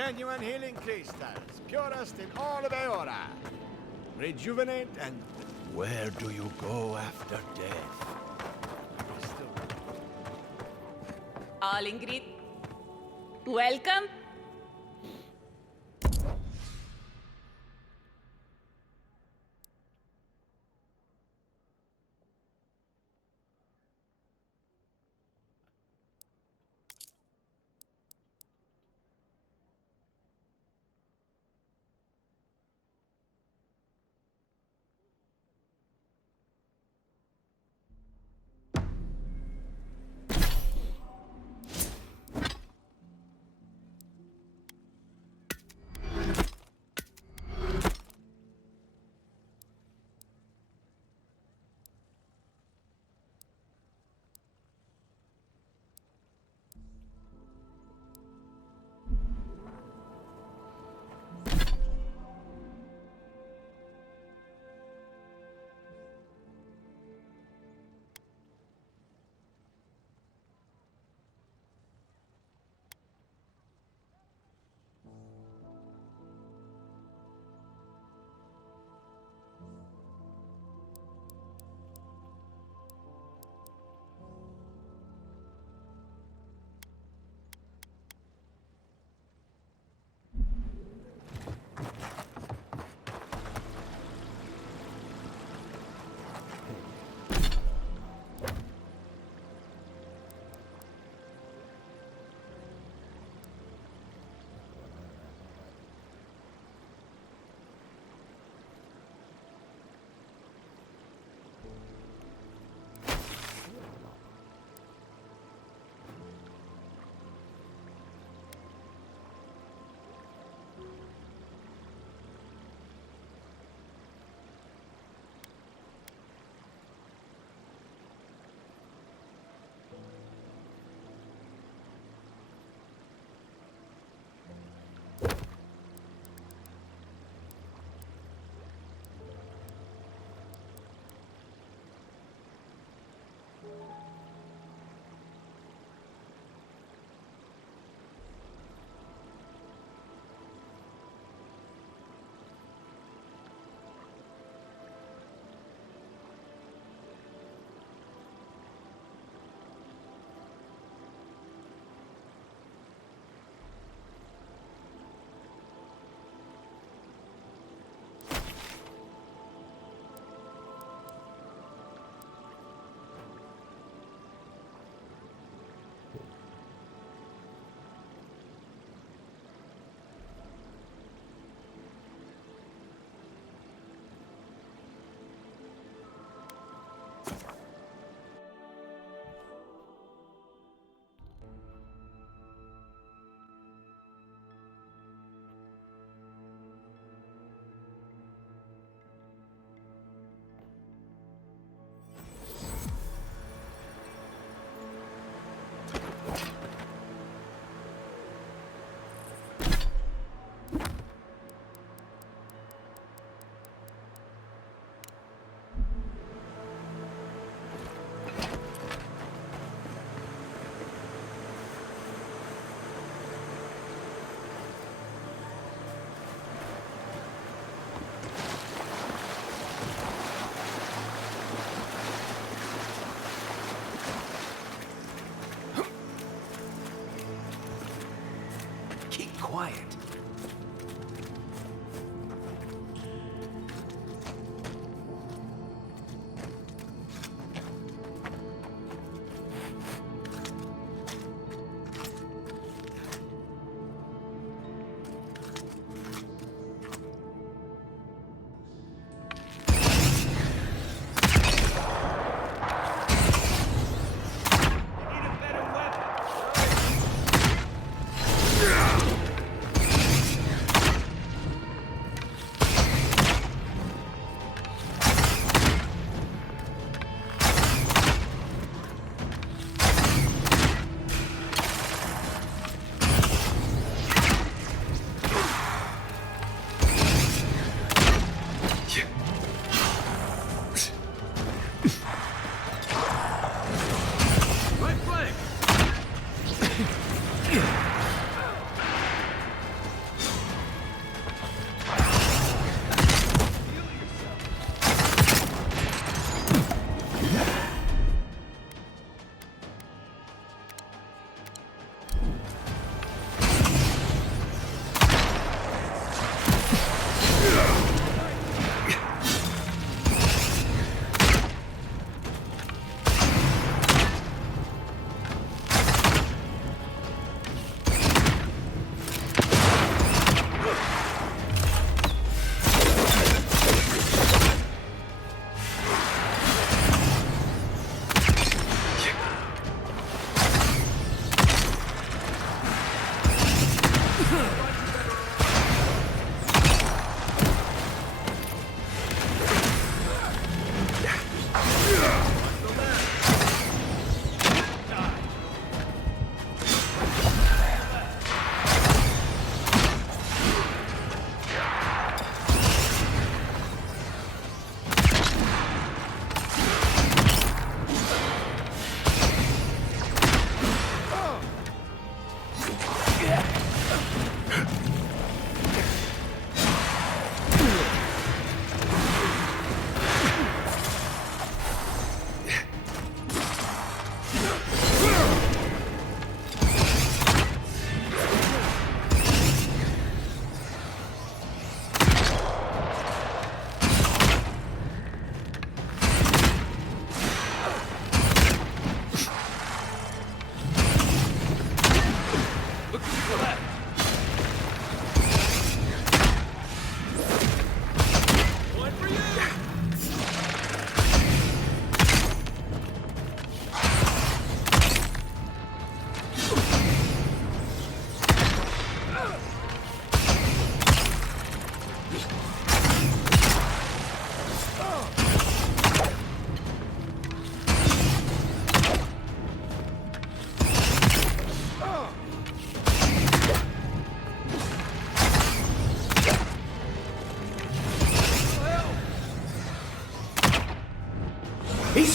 Genuine healing crystals, purest in all of Aora. Rejuvenate and... Where do you go after death? All Ingrid. Welcome.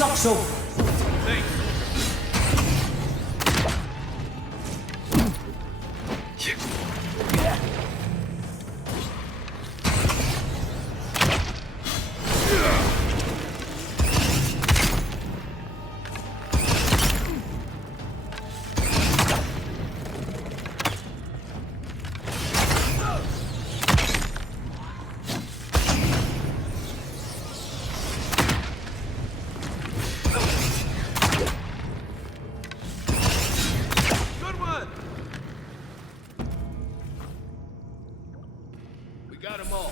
Saxo! Good one! We got them all.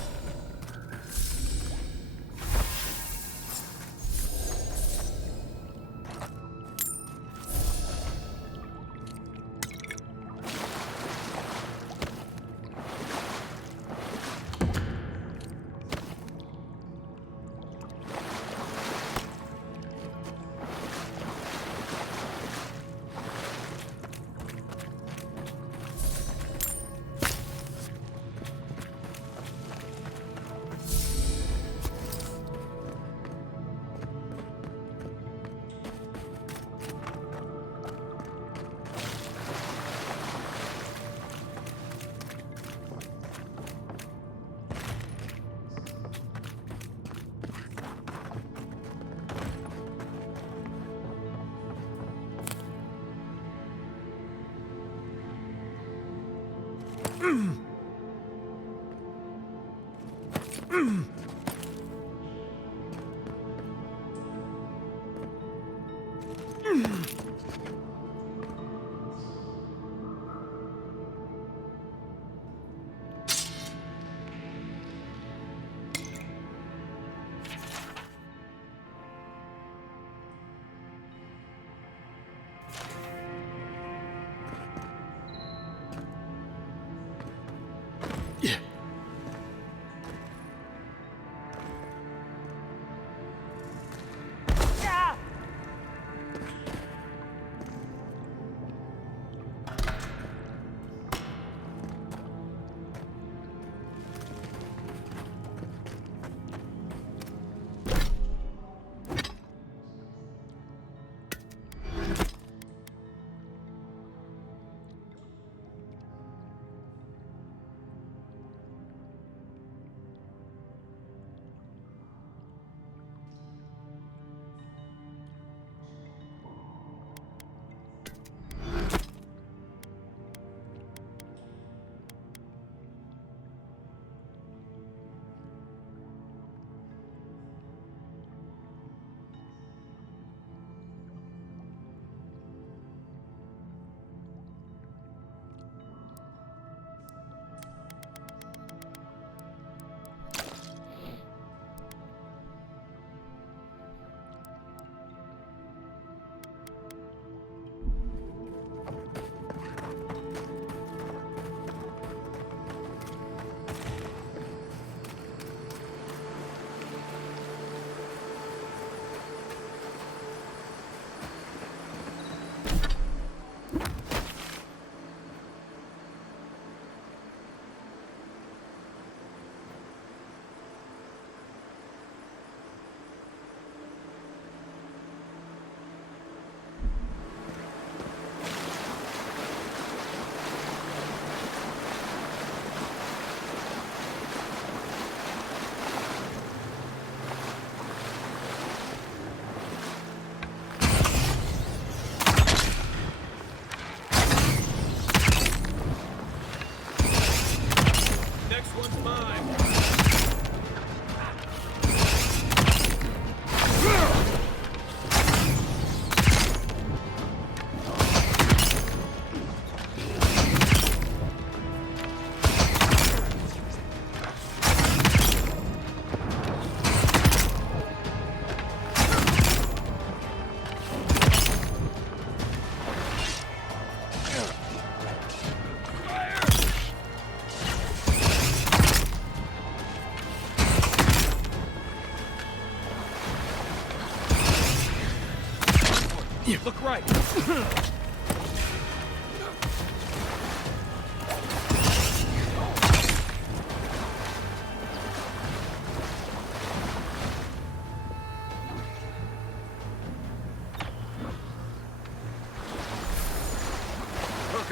Look right.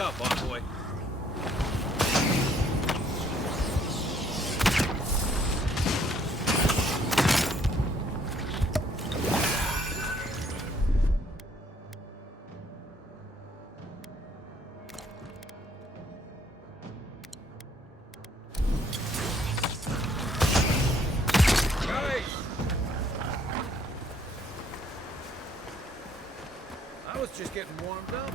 up, envoy. I was just getting warmed up.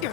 Yeah.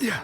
Yeah. Yeah.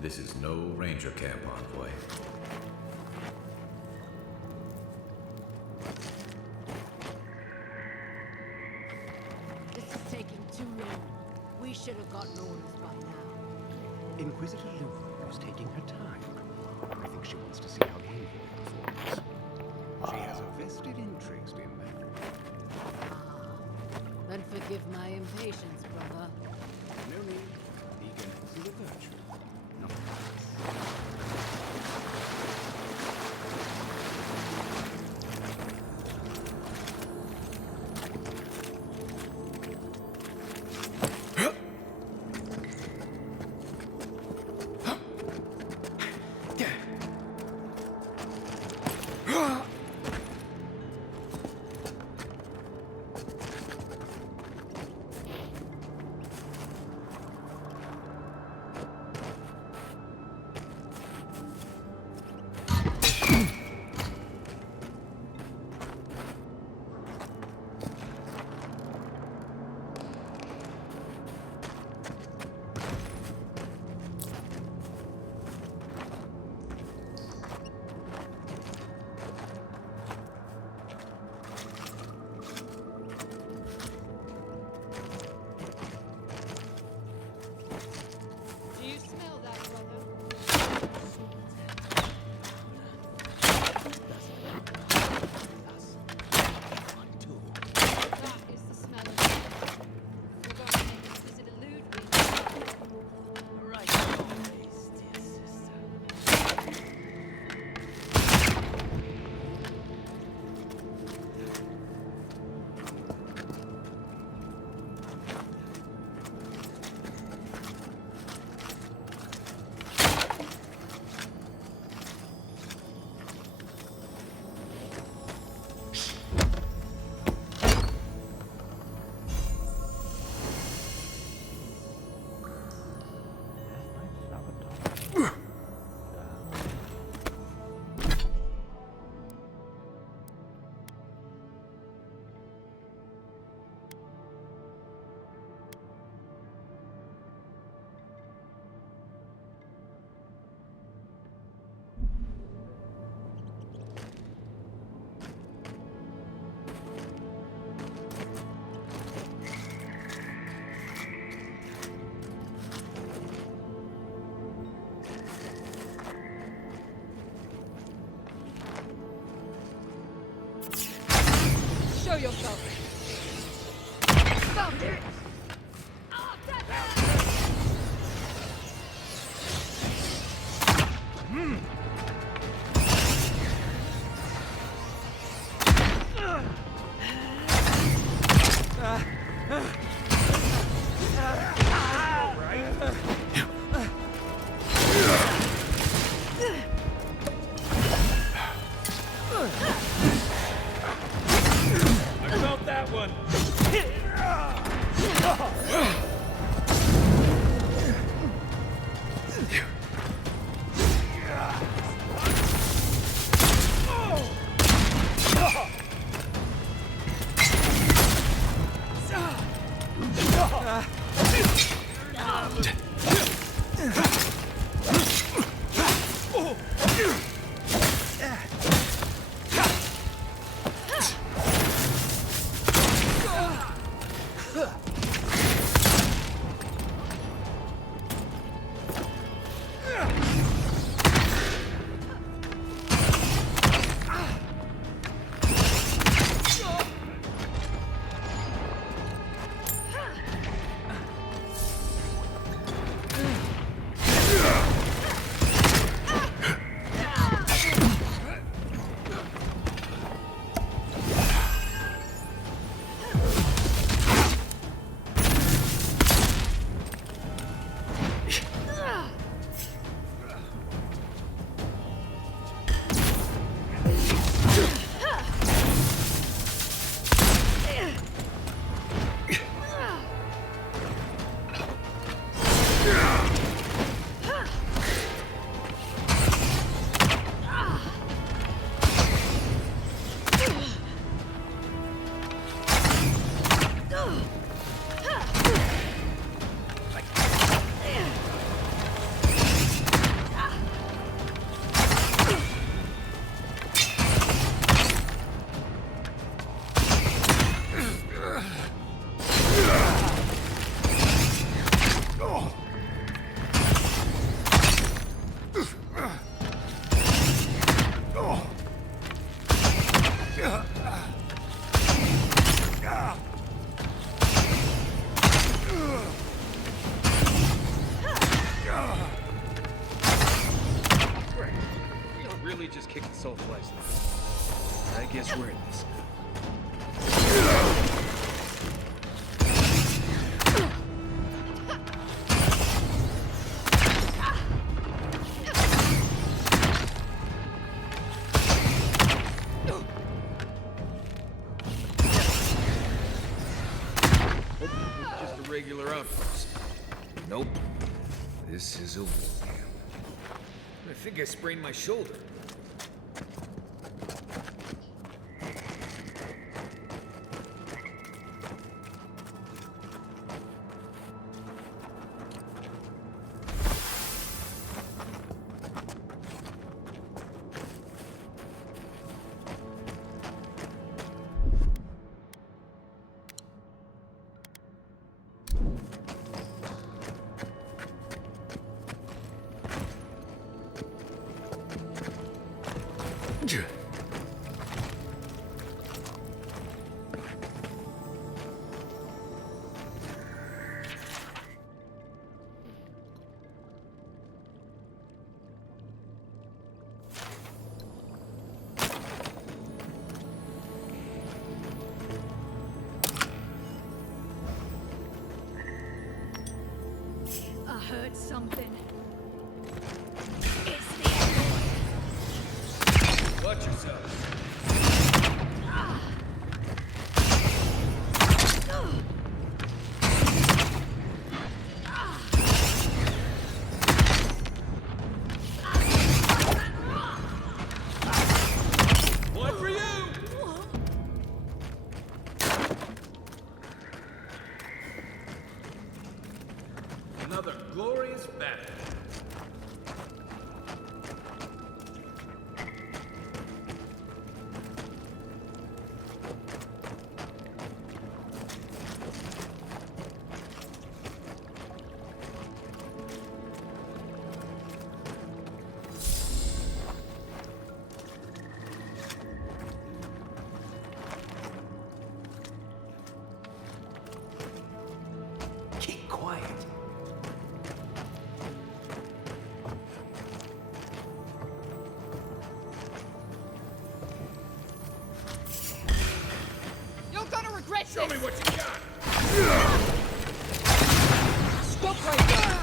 This is no ranger camp, envoy. This is taking too long. We should have gotten orders by now. Inquisitor Luna is taking her time. I think she wants to see how the envoy performs. She has a vested interest in that. Then forgive my impatience, brother. No need. Eagerness is a virtue, not a vice. Do you smell that, brother? That is the smell of death. We're going to make this visit elude me. Right always, dear sister. Show yourself. Stop it! I felt that one. literally just kicked the soul flesh. I guess we're in this now. Just a regular outpost. Nope. This is a war camp. I think I sprained my shoulder. I heard something. Watch yourself. One for you! Another glorious battle. Keep quiet. You're gonna regret Show this! me what you got! Stop right there!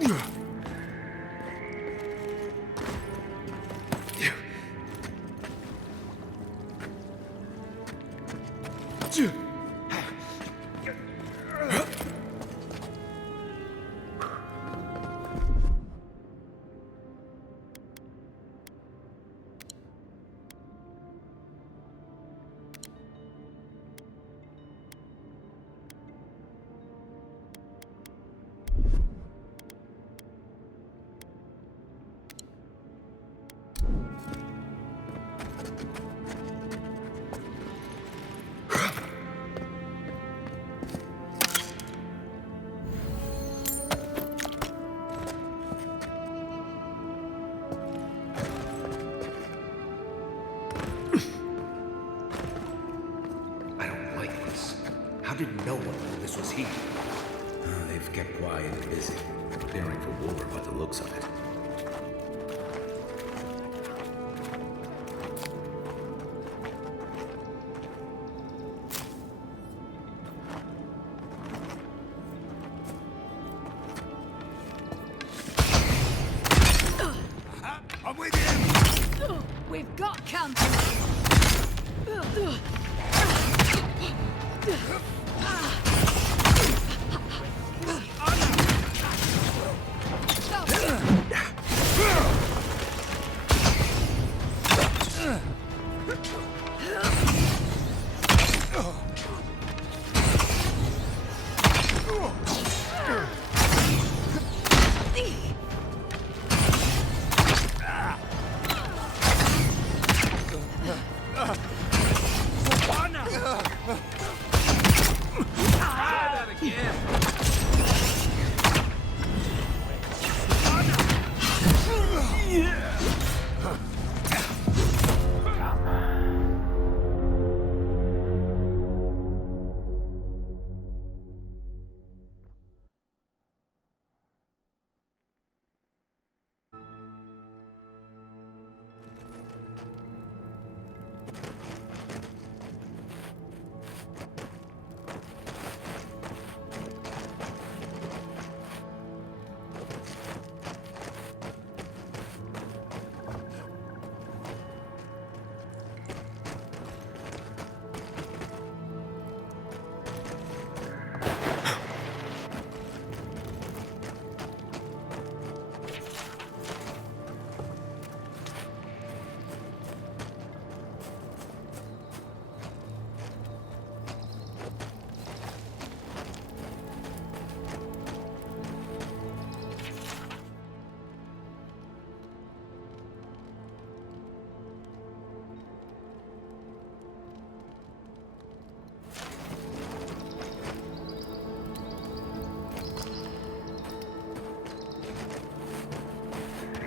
Good one! did no one know this was here? They've kept quiet and busy, preparing for war by the looks of it. I'm with you! We've got company.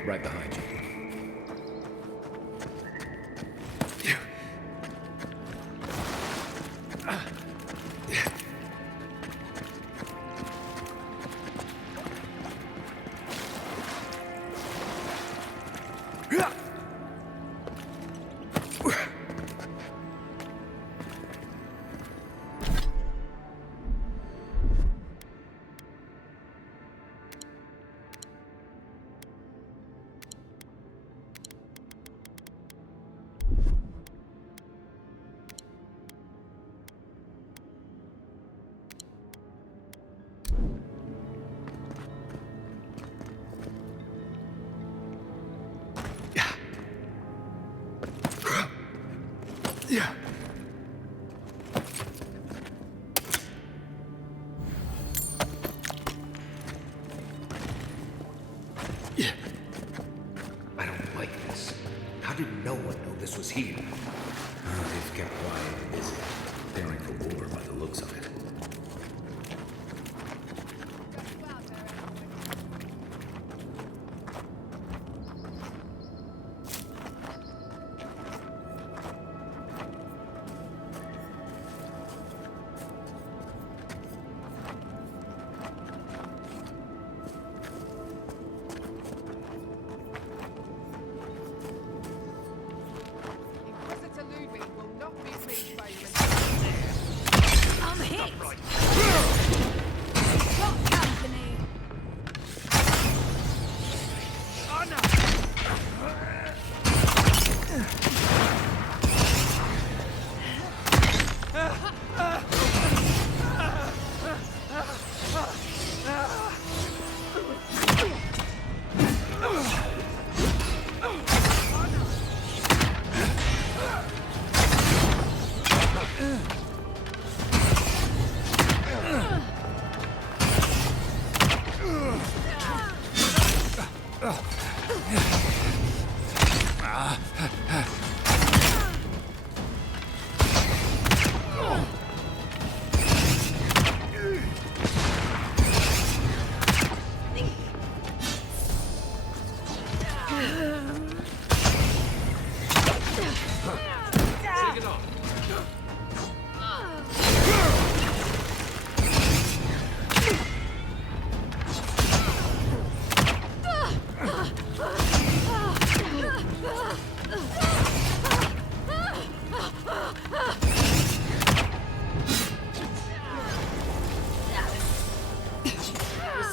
Right behind you. Yeah. I don't like this. How did no one know this was here? They've kept quiet and busy, preparing for war by the looks of it. Inquisitor Ludwig will not be pleased by you. I'm hit.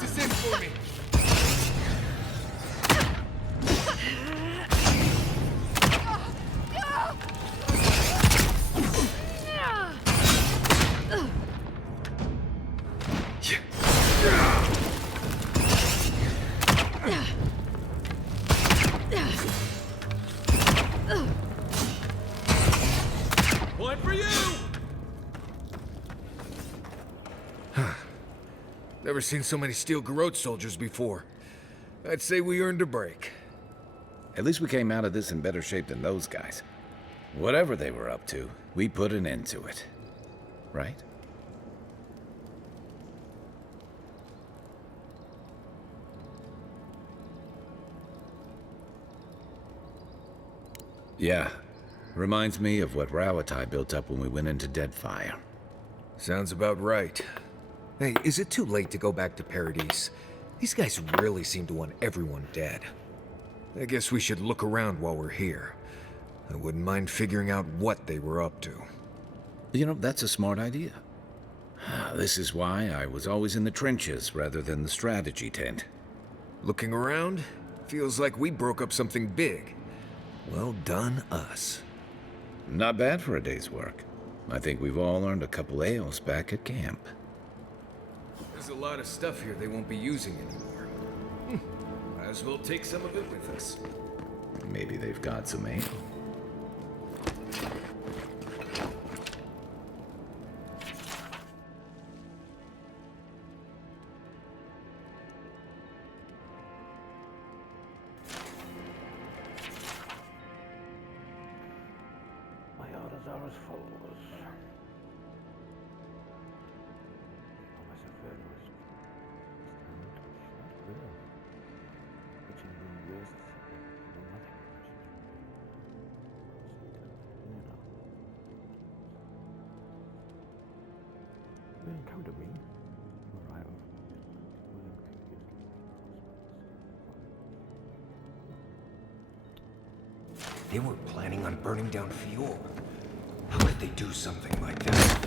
This is it for me. One for you! Never seen so many Steel Garrote soldiers before. I'd say we earned a break. At least we came out of this in better shape than those guys. Whatever they were up to, we put an end to it. Right? Yeah. Reminds me of what Rawatai built up when we went into Deadfire. Sounds about right. Hey, is it too late to go back to Paradise? These guys really seem to want everyone dead. I guess we should look around while we're here. I wouldn't mind figuring out what they were up to. You know, that's a smart idea. This is why I was always in the trenches rather than the strategy tent. Looking around, feels like we broke up something big. Well done, us. Not bad for a day's work. I think we've all earned a couple ales back at camp. There's a lot of stuff here they won't be using anymore. Might as well take some of it with us. Maybe they've got some ale. My orders are as follows. Encounter me. They were planning on burning down fuel. How could they do something like that?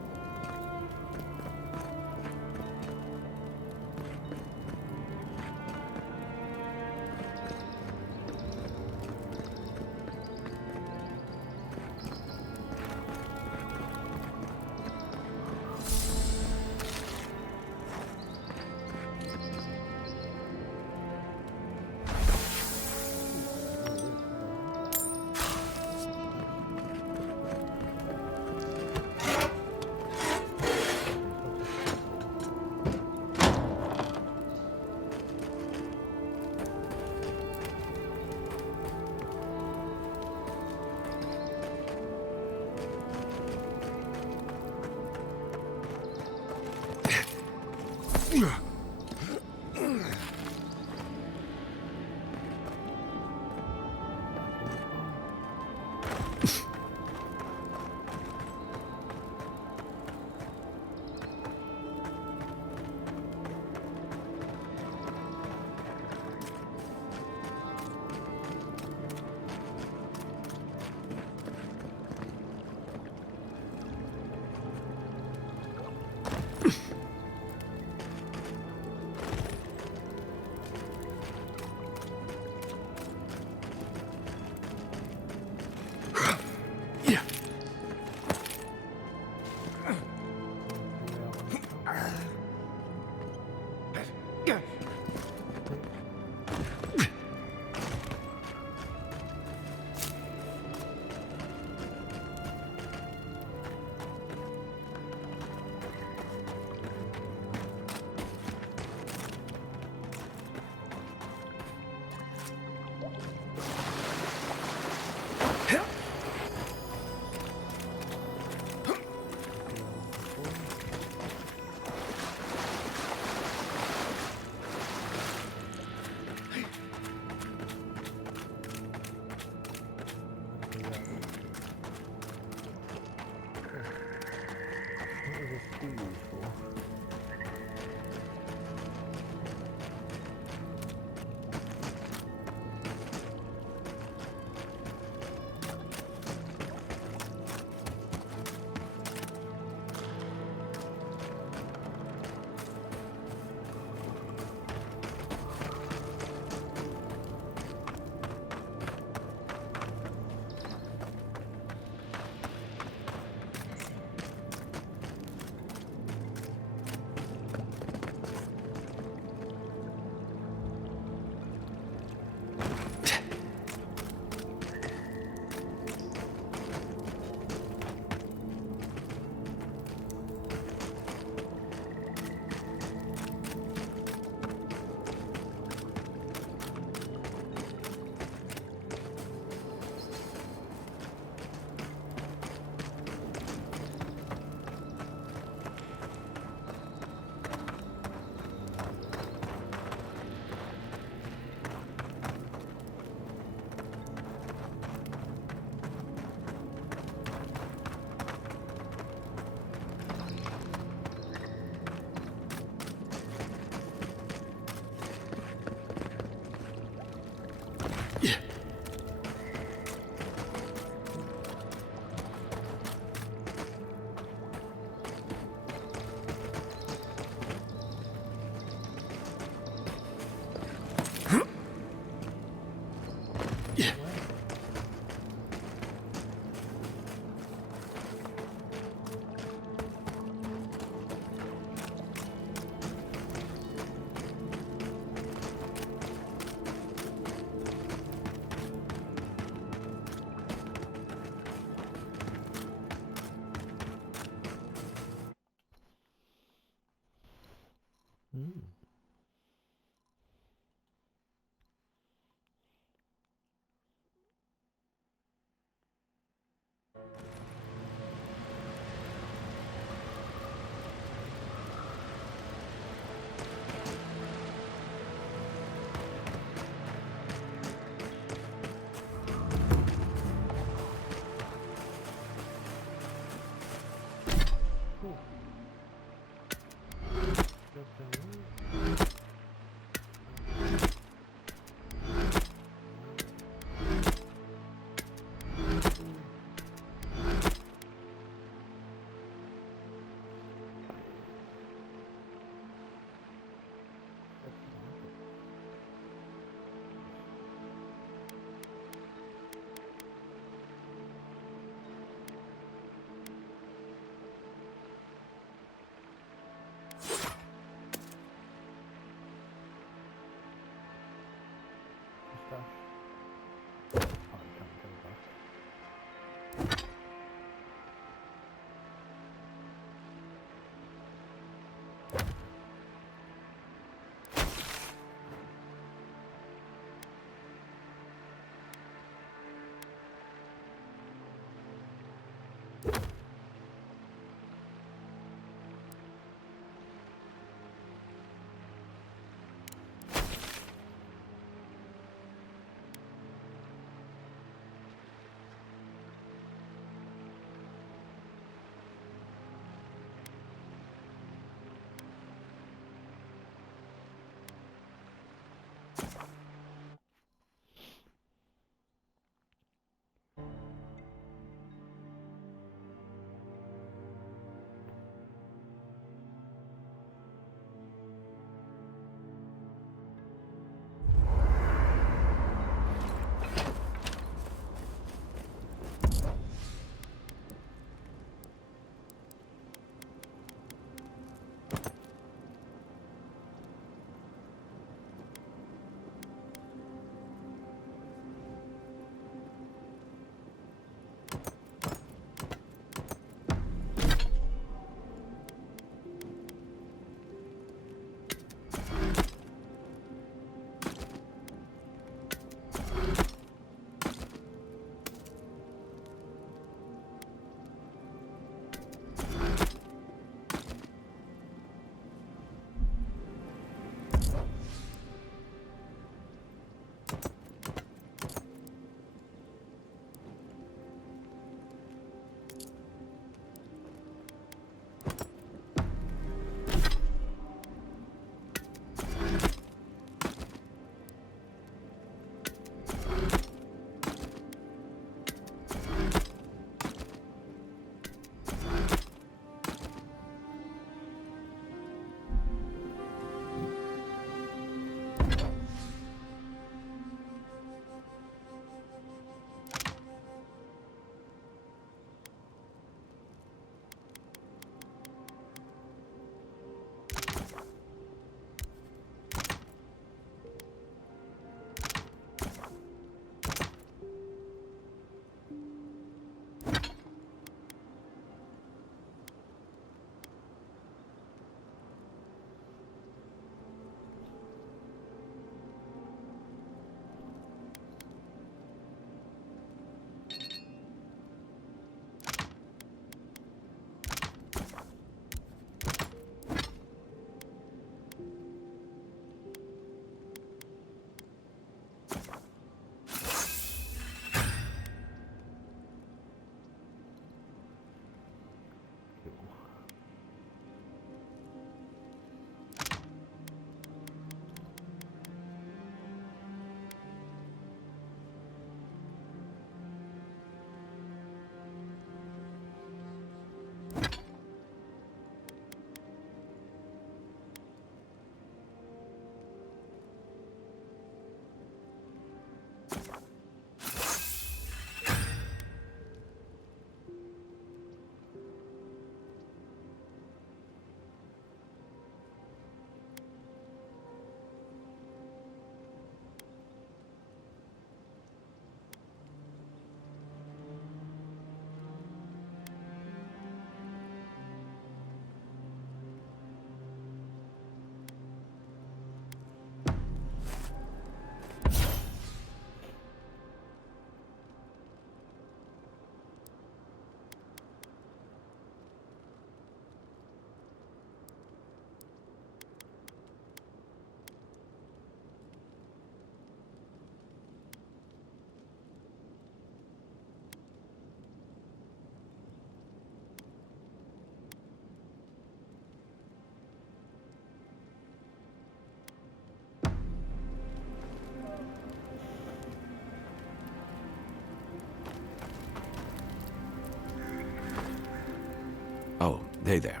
Oh, hey there.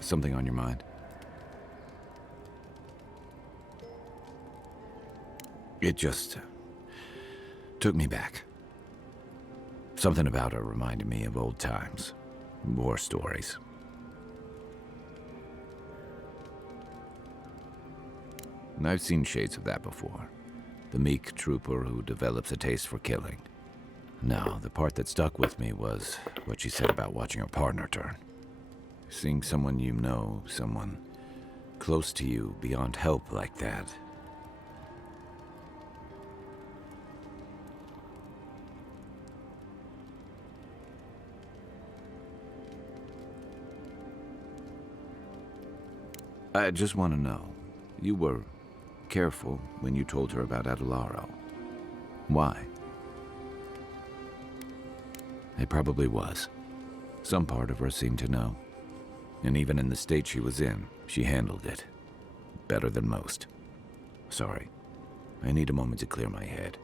Something on your mind? It just took me back. Something about her reminded me of old times, war stories. And I've seen shades of that before. The meek trooper who develops a taste for killing. No, the part that stuck with me was what she said about watching her partner turn. Seeing someone you know, someone close to you, beyond help like that. I just want to know, you were careful when you told her about Adelaro. Why? It probably was. Some part of her seemed to know. And even in the state she was in, she handled it. Better than most. Sorry. I need a moment to clear my head.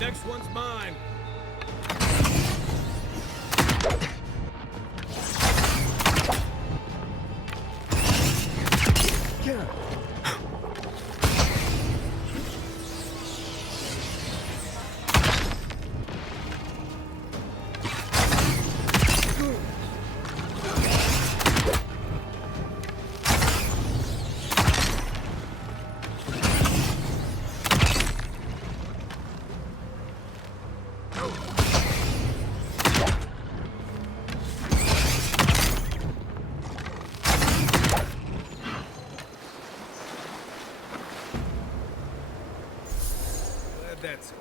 Next one's mine. That's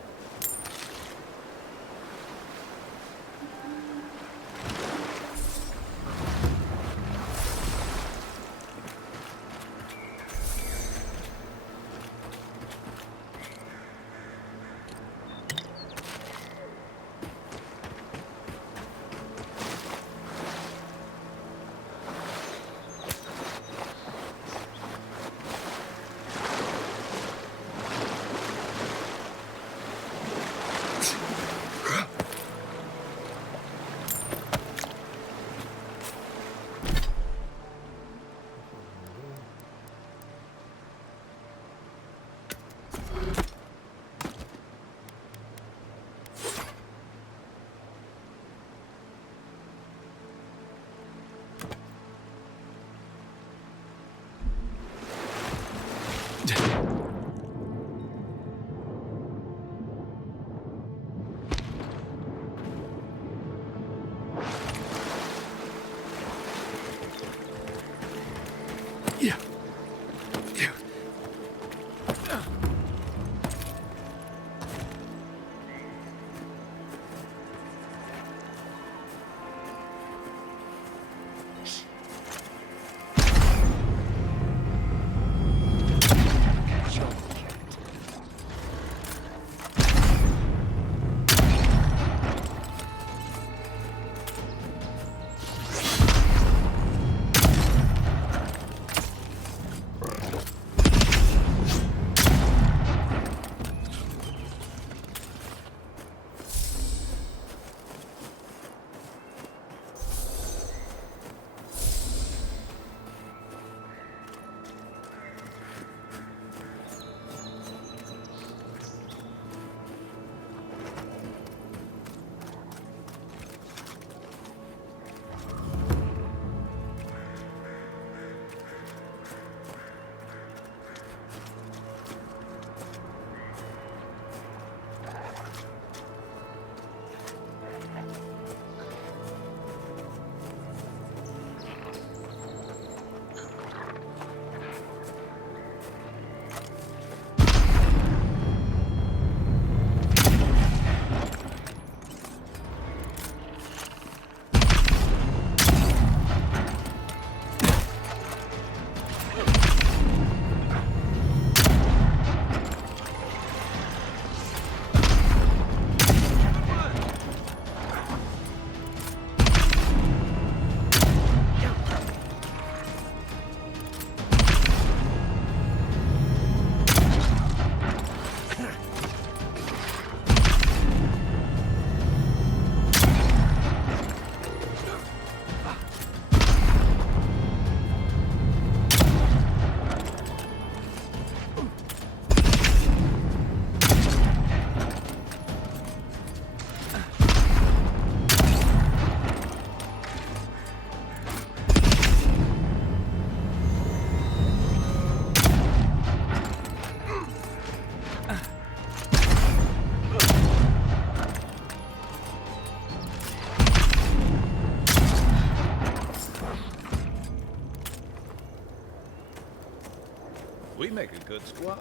We make a good squad.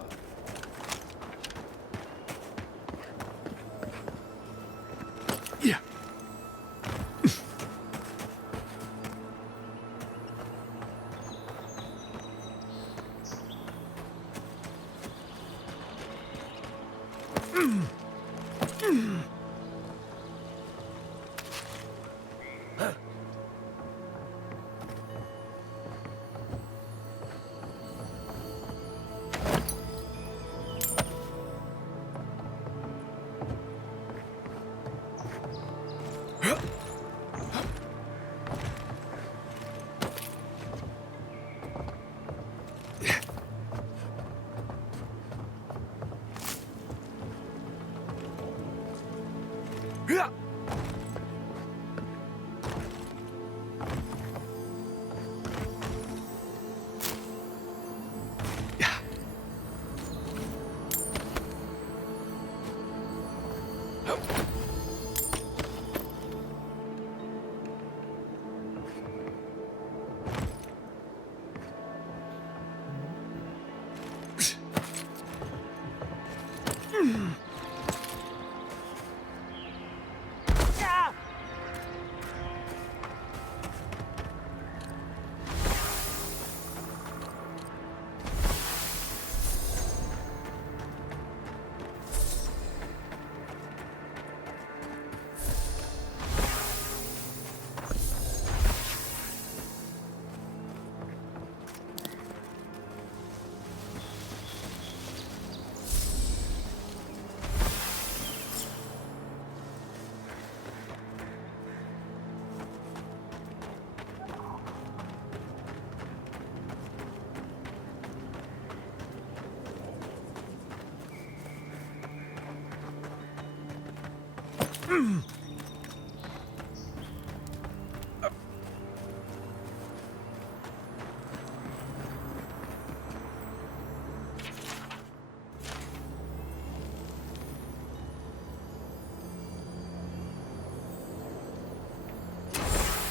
Yeah.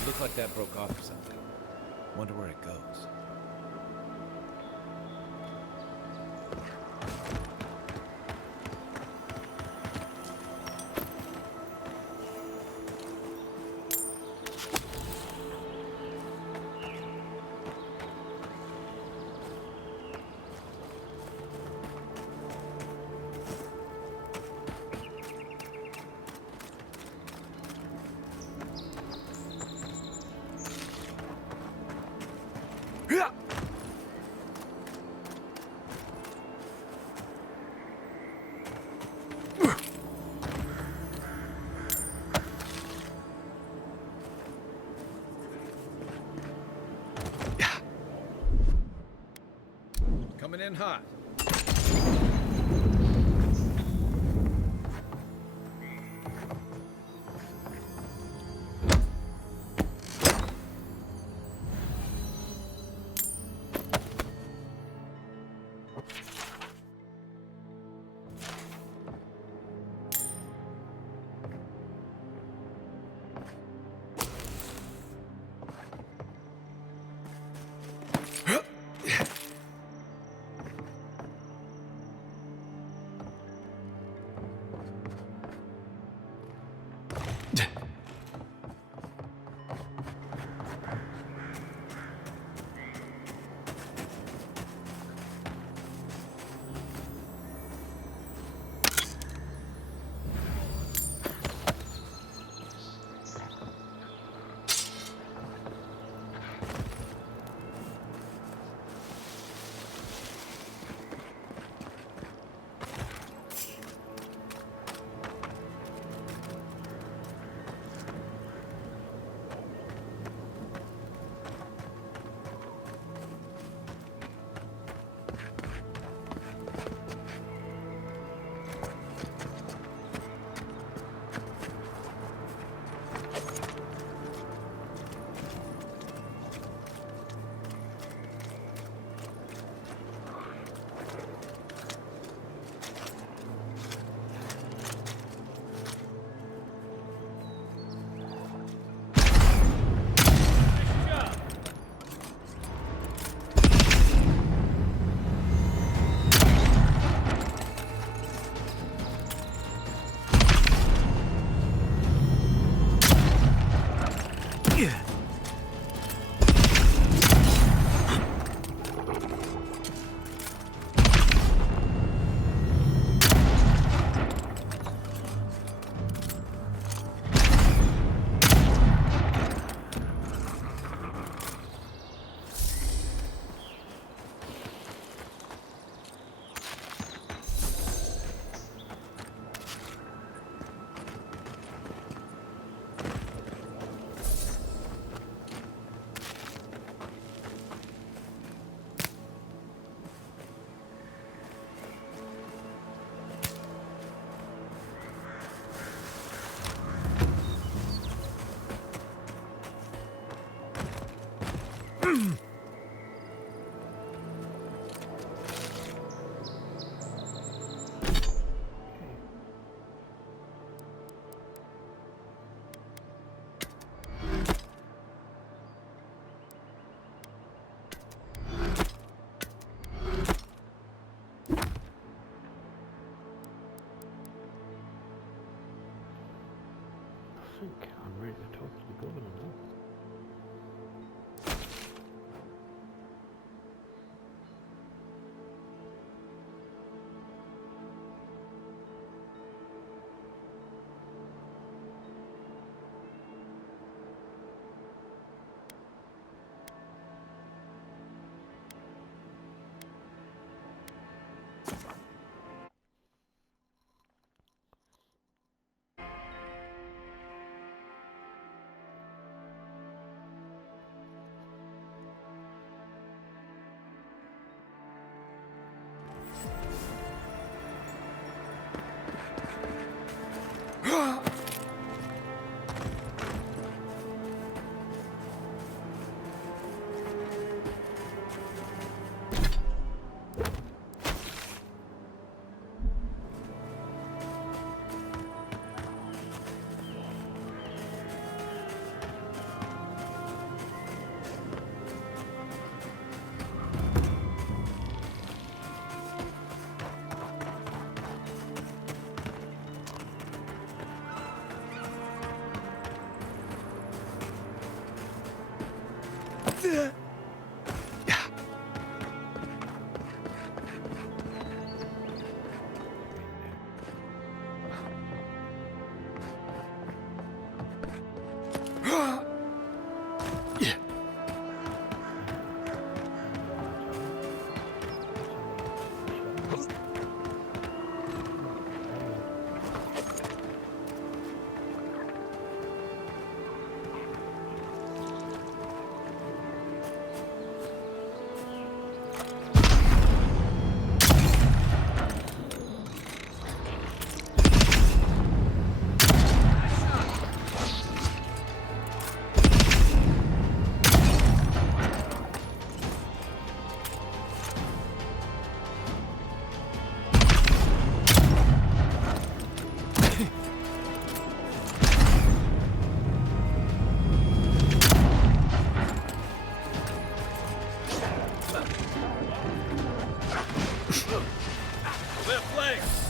Looks like that broke off or something. Wonder where it goes. in hot. I think I'm ready to talk to the governor now. Their flanks!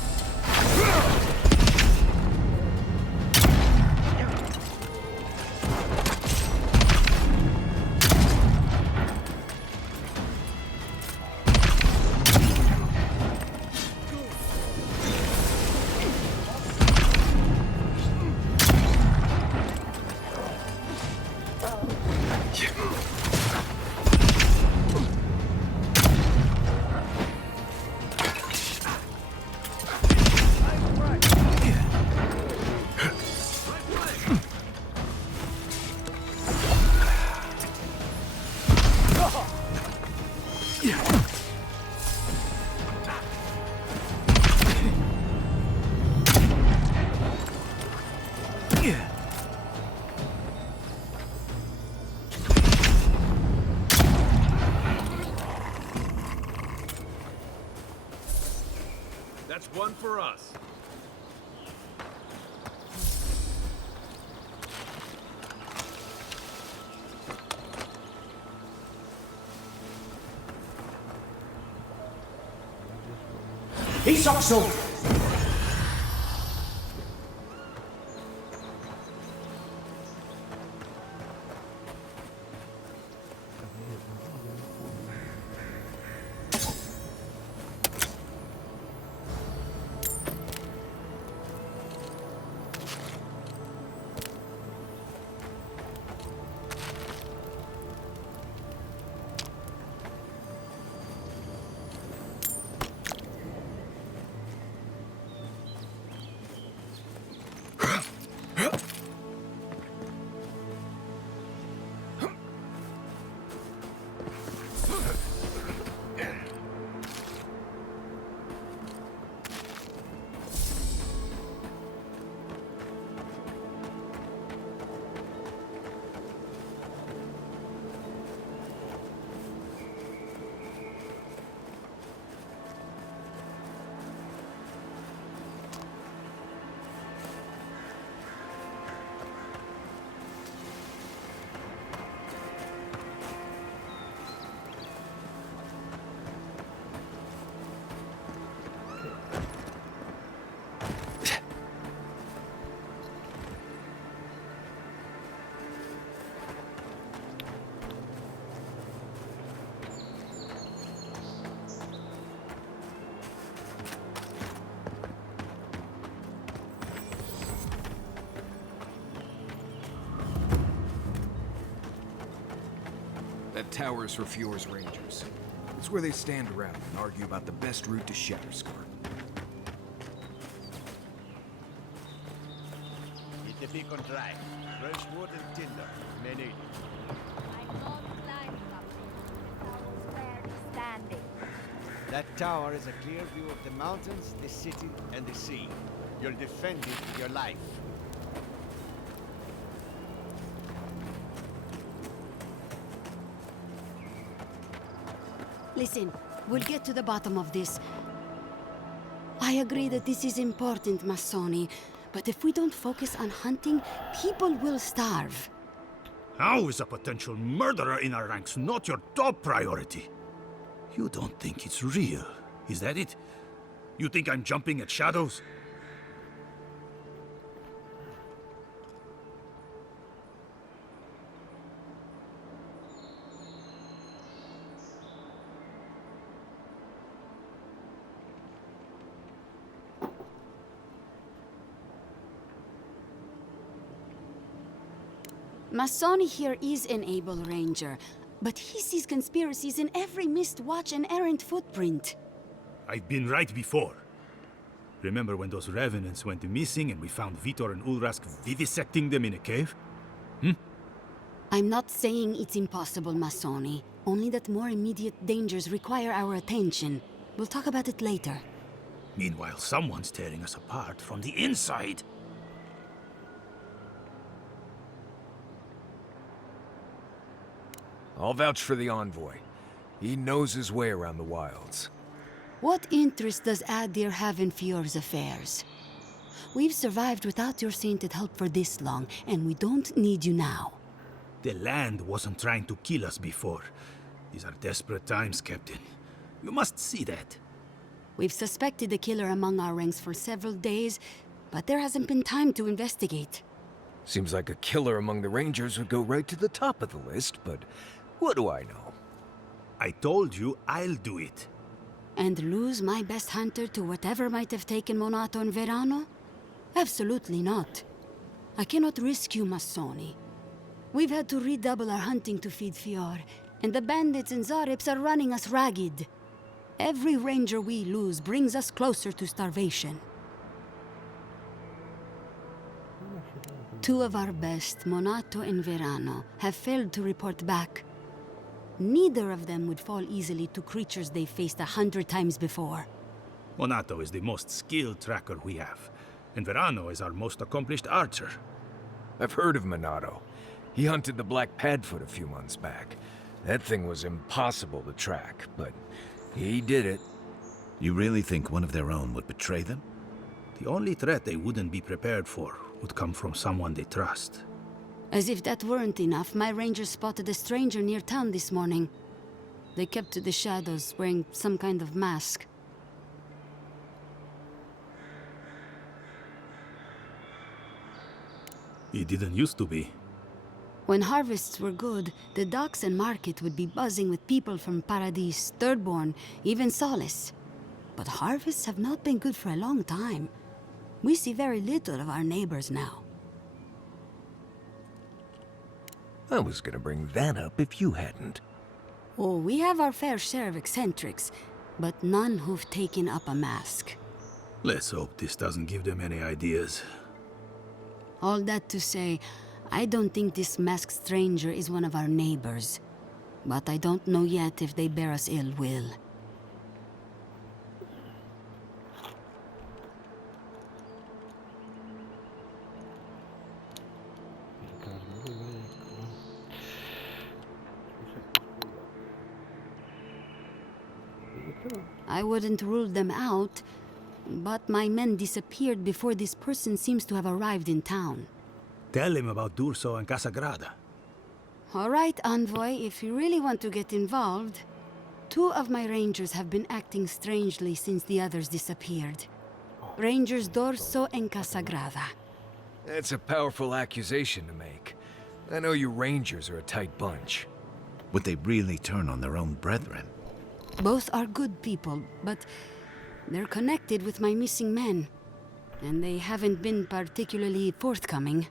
That's one for us. Isokso! That tower's for Fjord's Rangers. It's where they stand around and argue about the best route to Shatterscar. Keep the beacon dry. Fresh wood and tinder. May need it. I don't like something. The tower's barely standing. That tower is a clear view of the mountains, the city, and the sea. You're defending your life. Listen, we'll get to the bottom of this. I agree that this is important, Massoni, but if we don't focus on hunting, people will starve. How is a potential murderer in our ranks not your top priority? You don't think it's real, is that it? You think I'm jumping at shadows? Massoni here is an able ranger, but he sees conspiracies in every missed watch and errant footprint. I've been right before. Remember when those revenants went missing and we found Vitor and Ulrask vivisecting them in a cave? I'm not saying it's impossible, Massoni. Only that more immediate dangers require our attention. We'll talk about it later. Meanwhile, someone's tearing us apart from the inside. I'll vouch for the envoy. He knows his way around the wilds. What interest does Adir have in Fjord's affairs? We've survived without your sainted help for this long, and we don't need you now. The land wasn't trying to kill us before. These are desperate times, Captain. You must see that. We've suspected the killer among our ranks for several days, but there hasn't been time to investigate. Seems like a killer among the Rangers would go right to the top of the list, but what do I know? I told you I'll do it. And lose my best hunter to whatever might have taken Monato and Verano? Absolutely not. I cannot risk you, Massoni. We've had to redouble our hunting to feed Fior, and the bandits and Zarips are running us ragged. Every ranger we lose brings us closer to starvation. Two of our best, Monato and Verano, have failed to report back. Neither of them would fall easily to creatures they faced 100 times before. Monato is the most skilled tracker we have, and Verano is our most accomplished archer. I've heard of Minato. He hunted the Black Padfoot a few months back. That thing was impossible to track, but he did it. You really think one of their own would betray them? The only threat they wouldn't be prepared for would come from someone they trust. As if that weren't enough, my rangers spotted a stranger near town this morning. They kept to the shadows, wearing some kind of mask. He didn't used to be. When harvests were good, the docks and market would be buzzing with people from Paradis, Thirdborn, even Solace. But harvests have not been good for a long time. We see very little of our neighbors now. I was gonna bring that up if you hadn't. Oh, we have our fair share of eccentrics, but none who've taken up a mask. Let's hope this doesn't give them any ideas. All that to say, I don't think this masked stranger is one of our neighbors. But I don't know yet if they bear us ill will. I wouldn't rule them out, but my men disappeared before this person seems to have arrived in town. Tell him about Durso and Casagrada. All right, Envoy, if you really want to get involved. Two of my rangers have been acting strangely since the others disappeared. Rangers Dorso and Casagrada. That's a powerful accusation to make. I know you Rangers are a tight bunch. Would they really turn on their own brethren? Both are good people, but they're connected with my missing men. And they haven't been particularly forthcoming.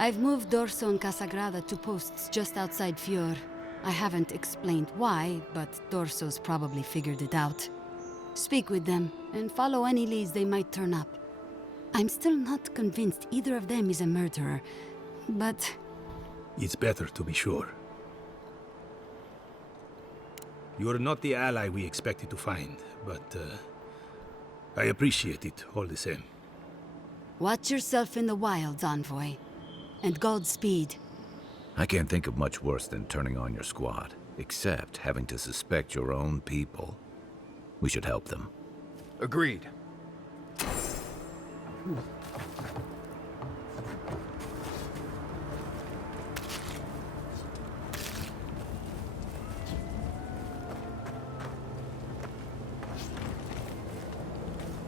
I've moved Dorso and Casagrada to posts just outside Fior. I haven't explained why, but Dorso's probably figured it out. Speak with them, and follow any leads they might turn up. I'm still not convinced either of them is a murderer, but... It's better to be sure. You're not the ally we expected to find, but I appreciate it all the same. Watch yourself in the wilds, Envoy. And Godspeed. I can't think of much worse than turning on your squad, except having to suspect your own people. We should help them. Agreed.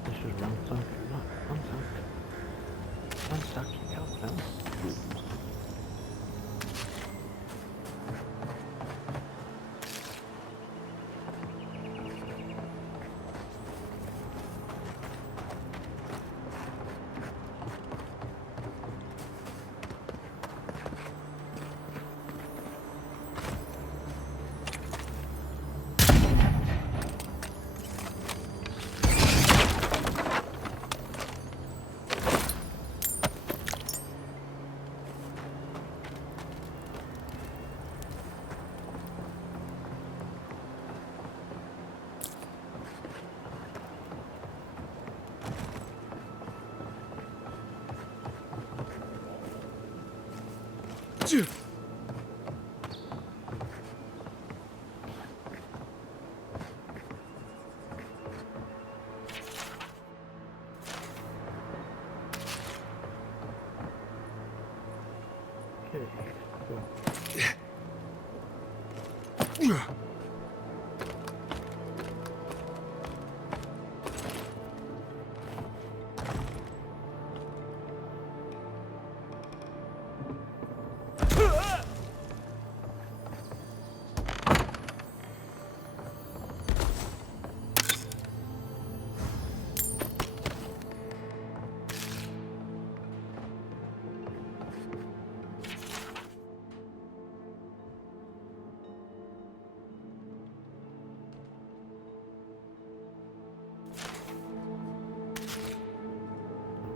This is ransack, not ransack. Ransacking out now. Okay, go.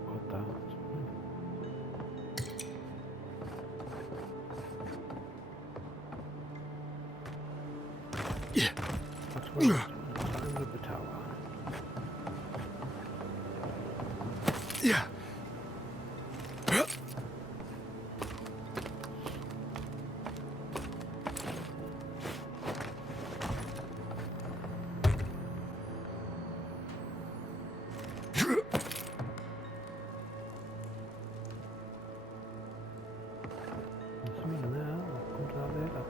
Got that. That's what I'm with the tower. Something in there, komt er weer up.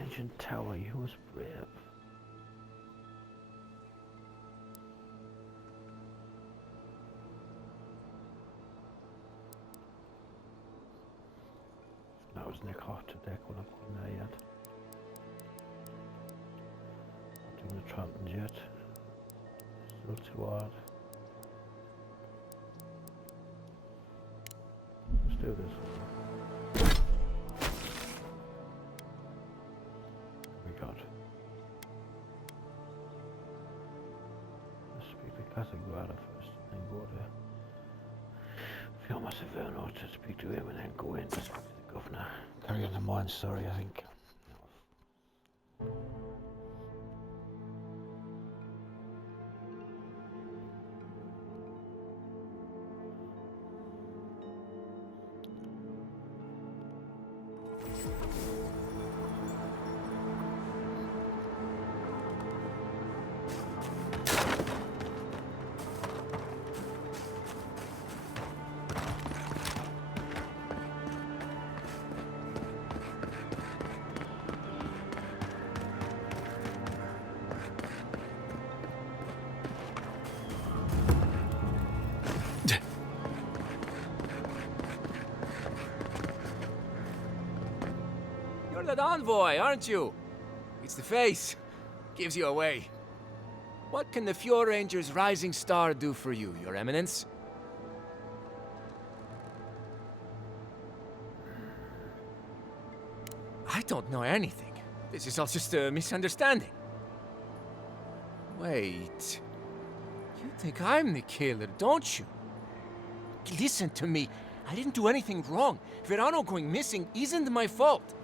Ancient tower, you was brave. That was Nick off to deck when I put in there yet. Not doing the tramping yet. Still too hard. Let's do this one. We got. Let's speak to Casagrada first, and then go to Fiamma Severno to speak to him, and then go in to speak to the governor. Carry on the mine story, I think. You're that envoy, aren't you? It's the face. Gives you away. What can the Fjord Ranger's rising star do for you, Your Eminence? I don't know anything. This is all just a misunderstanding. Wait. You think I'm the killer, don't you? Listen to me. I didn't do anything wrong. Verano going missing isn't my fault.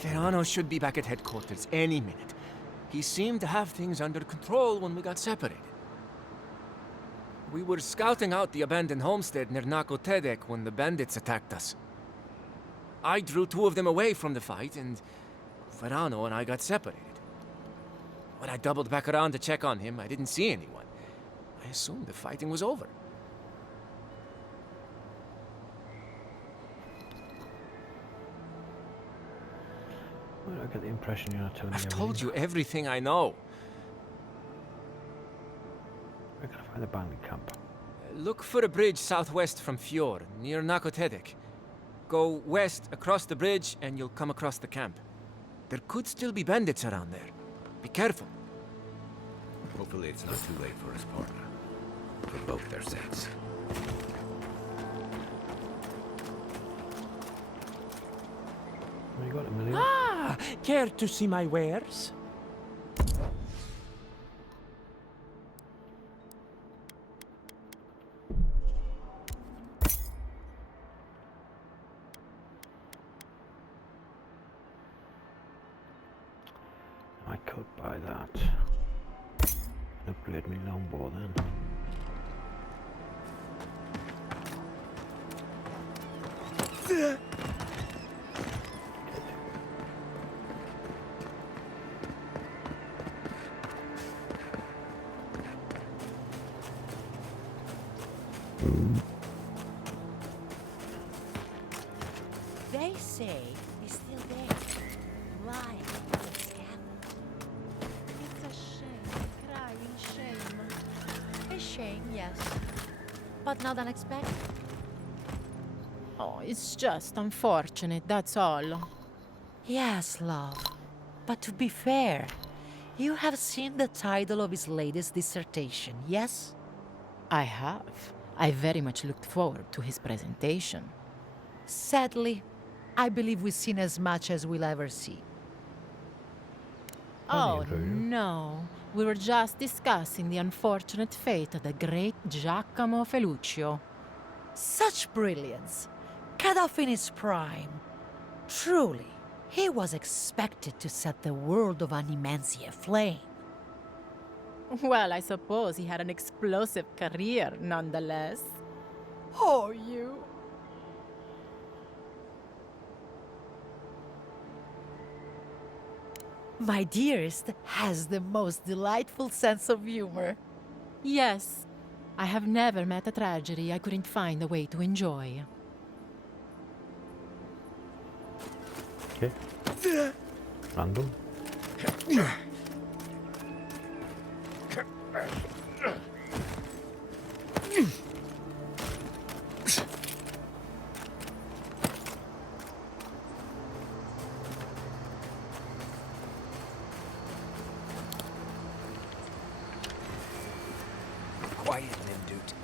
Verano should be back at headquarters any minute. He seemed to have things under control when we got separated. We were scouting out the abandoned homestead near Nakotedek when the bandits attacked us. I drew two of them away from the fight, and Verano and I got separated. When I doubled back around to check on him, I didn't see anyone. I assumed the fighting was over. Well, I get the impression you're not telling me I've everything. told you everything I know. We're gonna find a bandit camp. Look for a bridge southwest from Fjord, near Nakotedek. Go west across the bridge and you'll come across the camp. There could still be bandits around there. Be careful. Hopefully it's not too late for his partner. For both their sakes. We got a million. Ah, care to see my wares? I could buy that. Upgrade me longbow then. They say he's still there, lying on the scaffold. It's a shame. shame, yes. But not unexpected. Oh, it's just unfortunate, that's all. Yes, love. But to be fair, you have seen the title of his latest dissertation, yes? I have. I very much looked forward to his presentation. Sadly, I believe we've seen as much as we'll ever see. Oh, no. We were just discussing the unfortunate fate of the great Giacomo Feluccio. Such brilliance! Cut off in his prime. Truly, he was expected to set the world of Animensia aflame. Well, I suppose he had an explosive career, nonetheless. Oh, you! My dearest has the most delightful sense of humor. Yes, I have never met a tragedy I couldn't find a way to enjoy. Okay. Random. Quiet, Nimdut.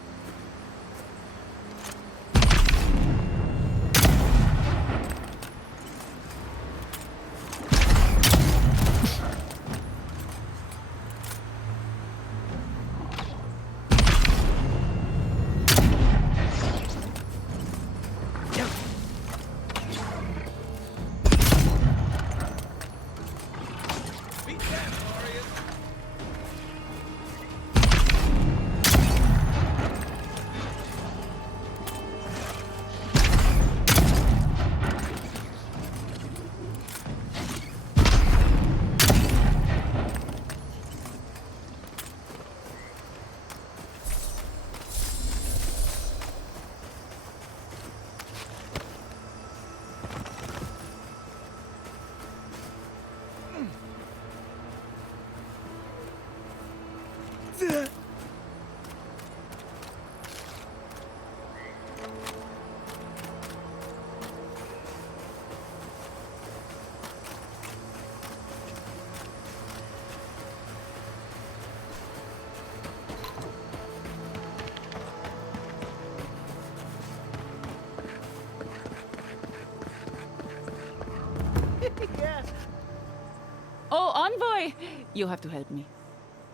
Oh, Envoy! You have to help me.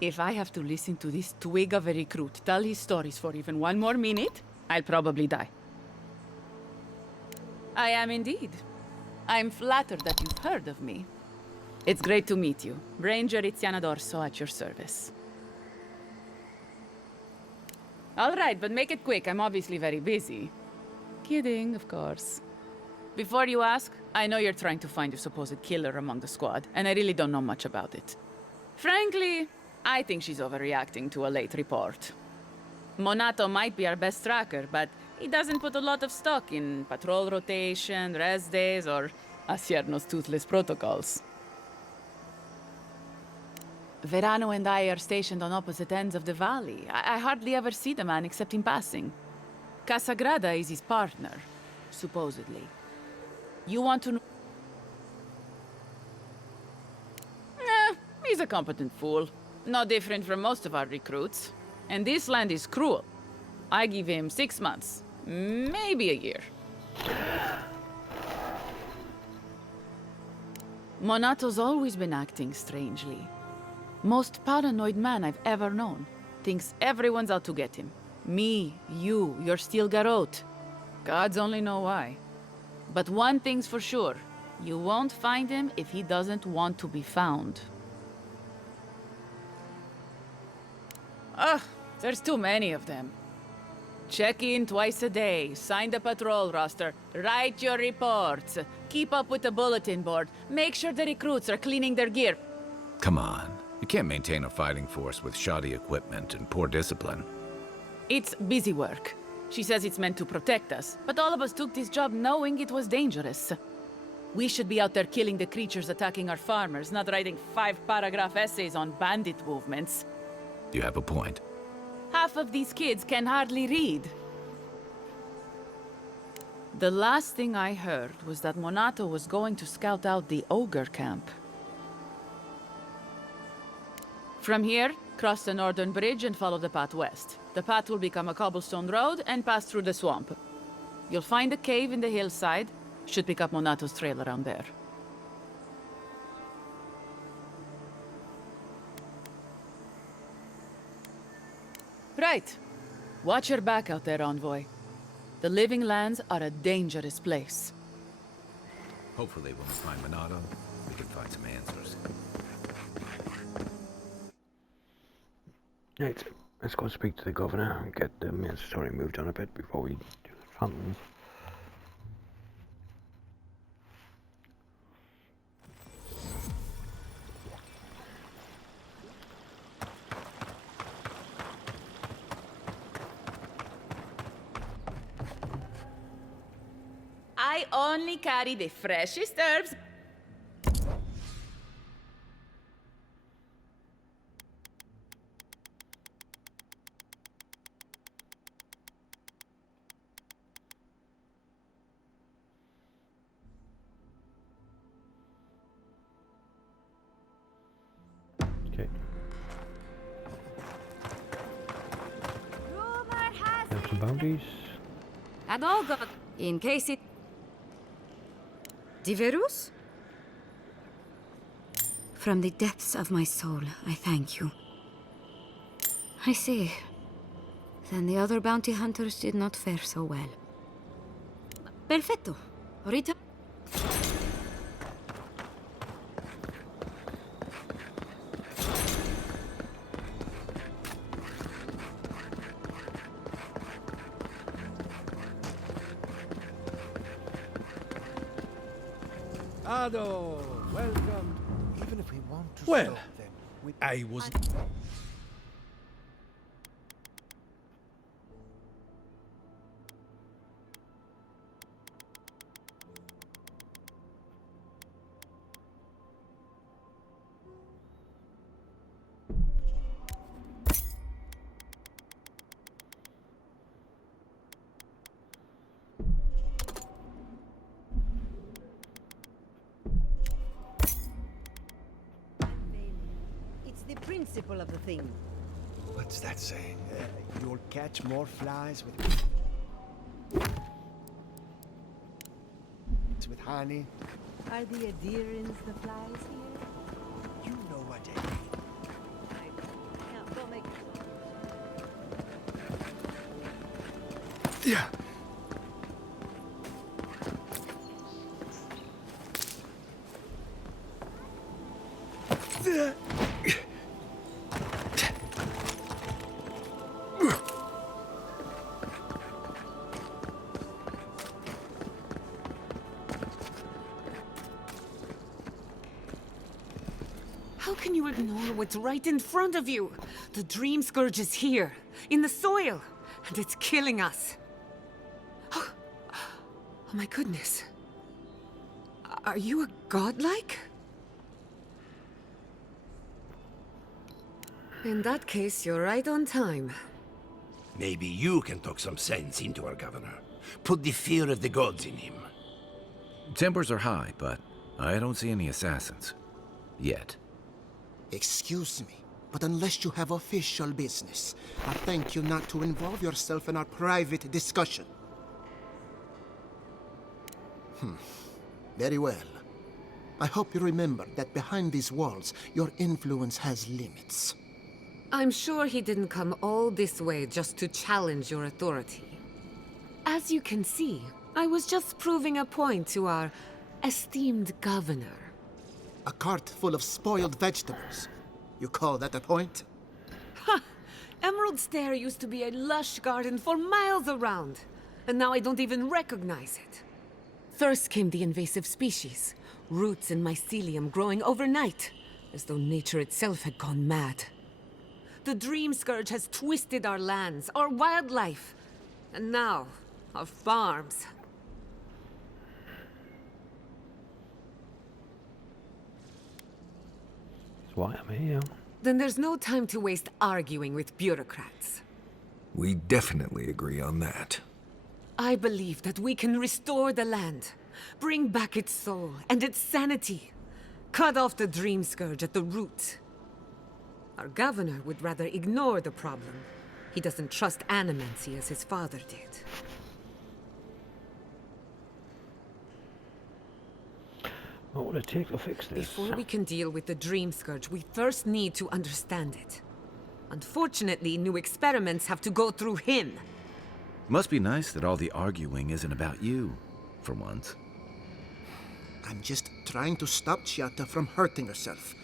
If I have to listen to this twig of a recruit tell his stories for even one more minute, I'll probably die. I am indeed. I'm flattered that you've heard of me. It's great to meet you. Ranger Iziana Dorso at your service. All right, but make it quick. I'm obviously very busy. Kidding, of course. Before you ask, I know you're trying to find your supposed killer among the squad, and I really don't know much about it. Frankly, I think she's overreacting to a late report. Monato might be our best tracker, but he doesn't put a lot of stock in patrol rotation, rest days, or Asierno's toothless protocols. Verano and I are stationed on opposite ends of the valley. I hardly ever see the man except in passing. Casagrada is his partner, supposedly. You want to know? He's a competent fool. No different from most of our recruits. And this land is cruel. I give him 6 months, maybe a year. Monato's always been acting strangely. Most paranoid man I've ever known. Thinks everyone's out to get him. Me, you, your steel garrote. Gods only know why. But one thing's for sure. You won't find him if he doesn't want to be found. Ugh, there's too many of them. Check in twice a day, sign the patrol roster, write your reports, keep up with the bulletin board, make sure the recruits are cleaning their gear. Come on. You can't maintain a fighting force with shoddy equipment and poor discipline. It's busy work. She says it's meant to protect us, but all of us took this job knowing it was dangerous. We should be out there killing the creatures attacking our farmers, not writing 5-paragraph essays on bandit movements. You have a point. Half of these kids can hardly read. The last thing I heard was that Monato was going to scout out the ogre camp. From here, cross the northern bridge and follow the path west. The path will become a cobblestone road and pass through the swamp. You'll find a cave in the hillside. Should pick up Monato's trail around there. Right. Watch your back out there, envoy. The Living Lands are a dangerous place. Hopefully when we find Monado, we can find some answers. Right, let's go speak to the governor and get the main story moved on a bit before we do the fountains. I only carry the freshest herbs. Okay. Have some bounties. And all good, in case it... Diverus? From the depths of my soul, I thank you. I see. Then the other bounty hunters did not fare so well. Perfetto. Rita? Ado, welcome. Even if we want to Well, stop them, we... I was... It's the principle of the thing. What's that saying? You'll catch more flies with honey. Are the adherents the flies here? You know what I mean. Now, don't make... Yeah. How can you ignore what's right in front of you? The Dream Scourge is here, in the soil, and it's killing us. Oh, oh my goodness. Are you a godlike? In that case, you're right on time. Maybe you can talk some sense into our governor. Put the fear of the gods in him. Tempers are high, but I don't see any assassins. Yet. Excuse me, but unless you have official business, I thank you not to involve yourself in our private discussion. Very well. I hope you remember that behind these walls, your influence has limits. I'm sure he didn't come all this way just to challenge your authority. As you can see, I was just proving a point to our esteemed governor. A cart full of spoiled vegetables. You call that a point? Ha! Emerald Stair used to be a lush garden for miles around, and now I don't even recognize it. First came the invasive species, roots and mycelium growing overnight, as though nature itself had gone mad. The Dream Scourge has twisted our lands, our wildlife, and now, our farms. That's why I'm here. Then there's no time to waste arguing with bureaucrats. We definitely agree on that. I believe that we can restore the land, bring back its soul and its sanity, cut off the dream scourge at the root. Our governor would rather ignore the problem. He doesn't trust animancy as his father did. What would it take to fix this? Before we can deal with the dream scourge, we first need to understand it. Unfortunately, new experiments have to go through him. Must be nice that all the arguing isn't about you, for once. I'm just trying to stop Chiata from hurting herself.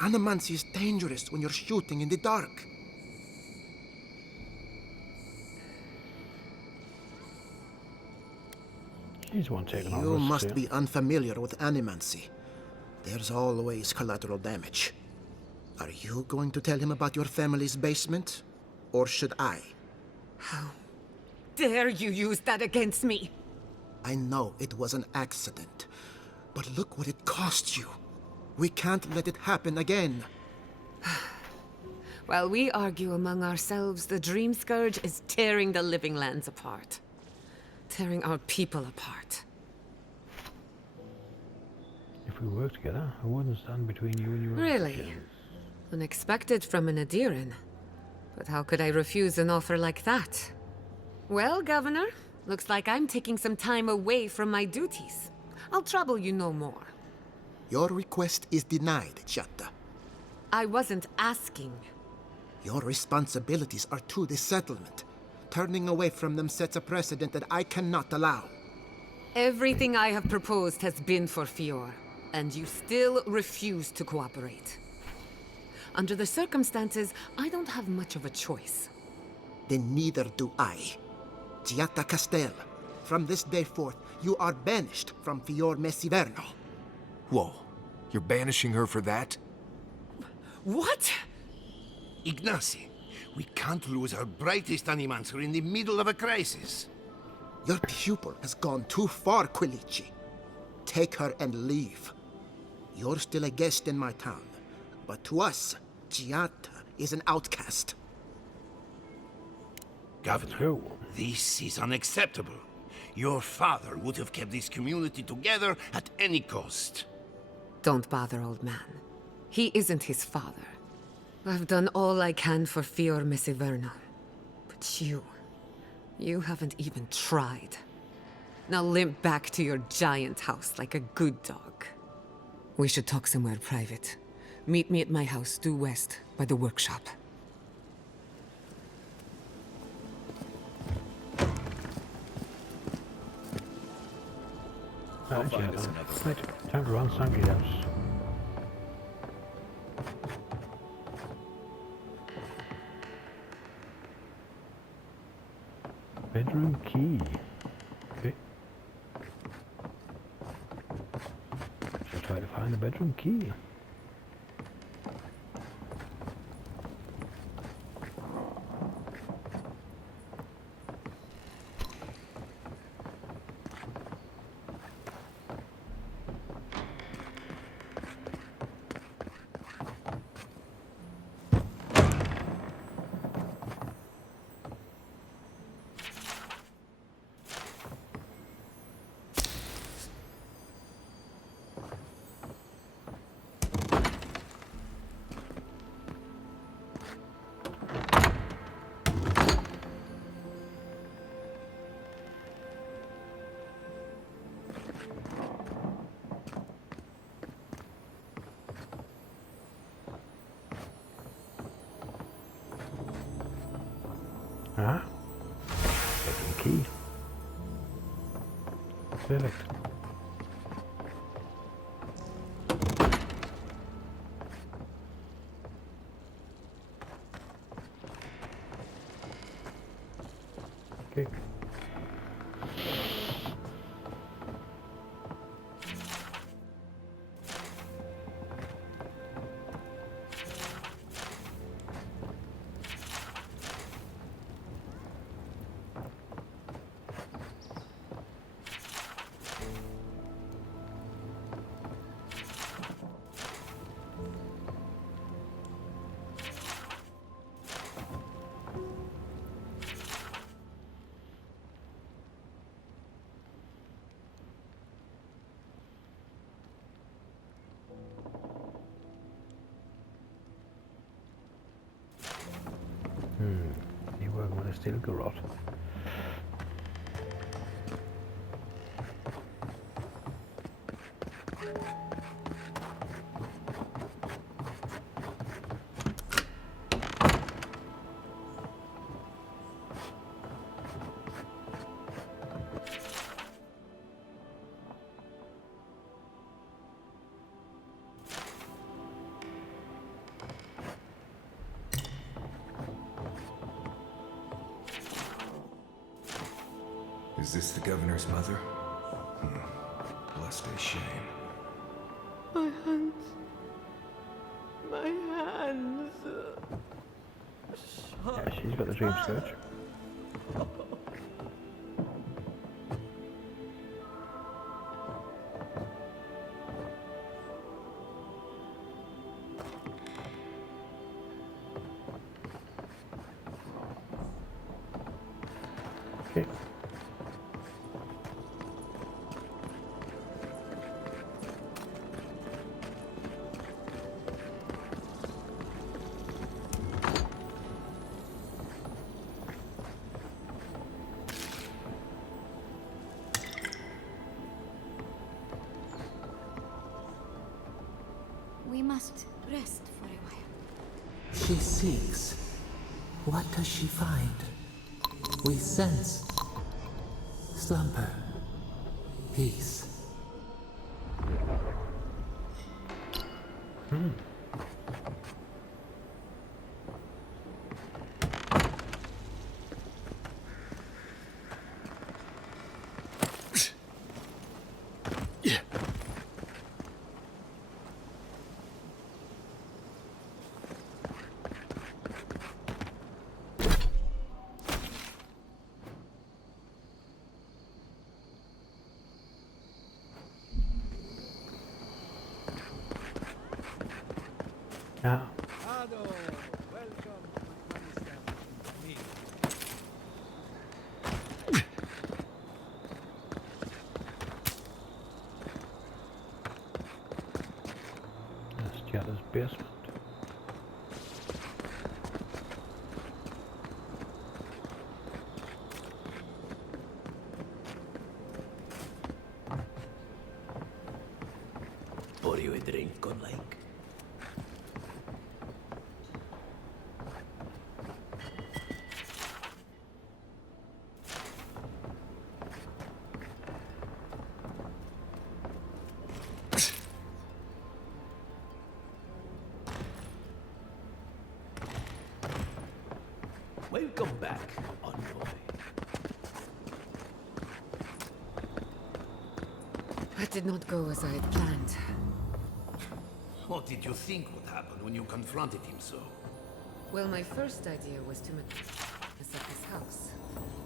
Animancy is dangerous when you're shooting in the dark. She's one taking all You risks must here. be unfamiliar with animancy. There's always collateral damage. Are you going to tell him about your family's basement? Or should I? How dare you use that against me? I know it was an accident, but look what it cost you. We can't let it happen again. While we argue among ourselves, the dream scourge is tearing the living lands apart. Tearing our people apart. If we work together, I wouldn't stand between you and your Really? ambitions. Unexpected from an Adiran. But how could I refuse an offer like that? Well, Governor, looks like I'm taking some time away from my duties. I'll trouble you no more. Your request is denied, Chiata. I wasn't asking. Your responsibilities are to the settlement. Turning away from them sets a precedent that I cannot allow. Everything I have proposed has been for Fior, and you still refuse to cooperate. Under the circumstances, I don't have much of a choice. Then neither do I. Chiata Castel, from this day forth, you are banished from Fior Messiverno. Whoa, you're banishing her for that? What? Ignacy, we can't lose our brightest animancer in the middle of a crisis. Your pupil has gone too far, Quilici. Take her and leave. You're still a guest in my town, but to us, Chiata is an outcast. Governor, this is unacceptable. Your father would have kept this community together at any cost. Don't bother, old man. He isn't his father. I've done all I can for Fior Messiverno. But you haven't even tried. Now limp back to your giant house like a good dog. We should talk somewhere private. Meet me at my house due west, by the workshop. Right, right, time to run Sangui's house. Bedroom key. Okay. Shall try to find the bedroom key. Ah, bedroom key. Perfect. Okay. still garrot. Is this the governor's mother? Blessed a shame. My hands. My hands. Yeah, she's got the dream scourge. Okay. We must rest for a while. She seeks. What does she find? We sense slumber, peace. Yeah. Ado, welcome to my establishment. Me. That's Jada's basement. Pour you a drink, godlike. Welcome back, envoy. That did not go as I had planned. What did you think would happen when you confronted him so? Well, my first idea was to mess up his house.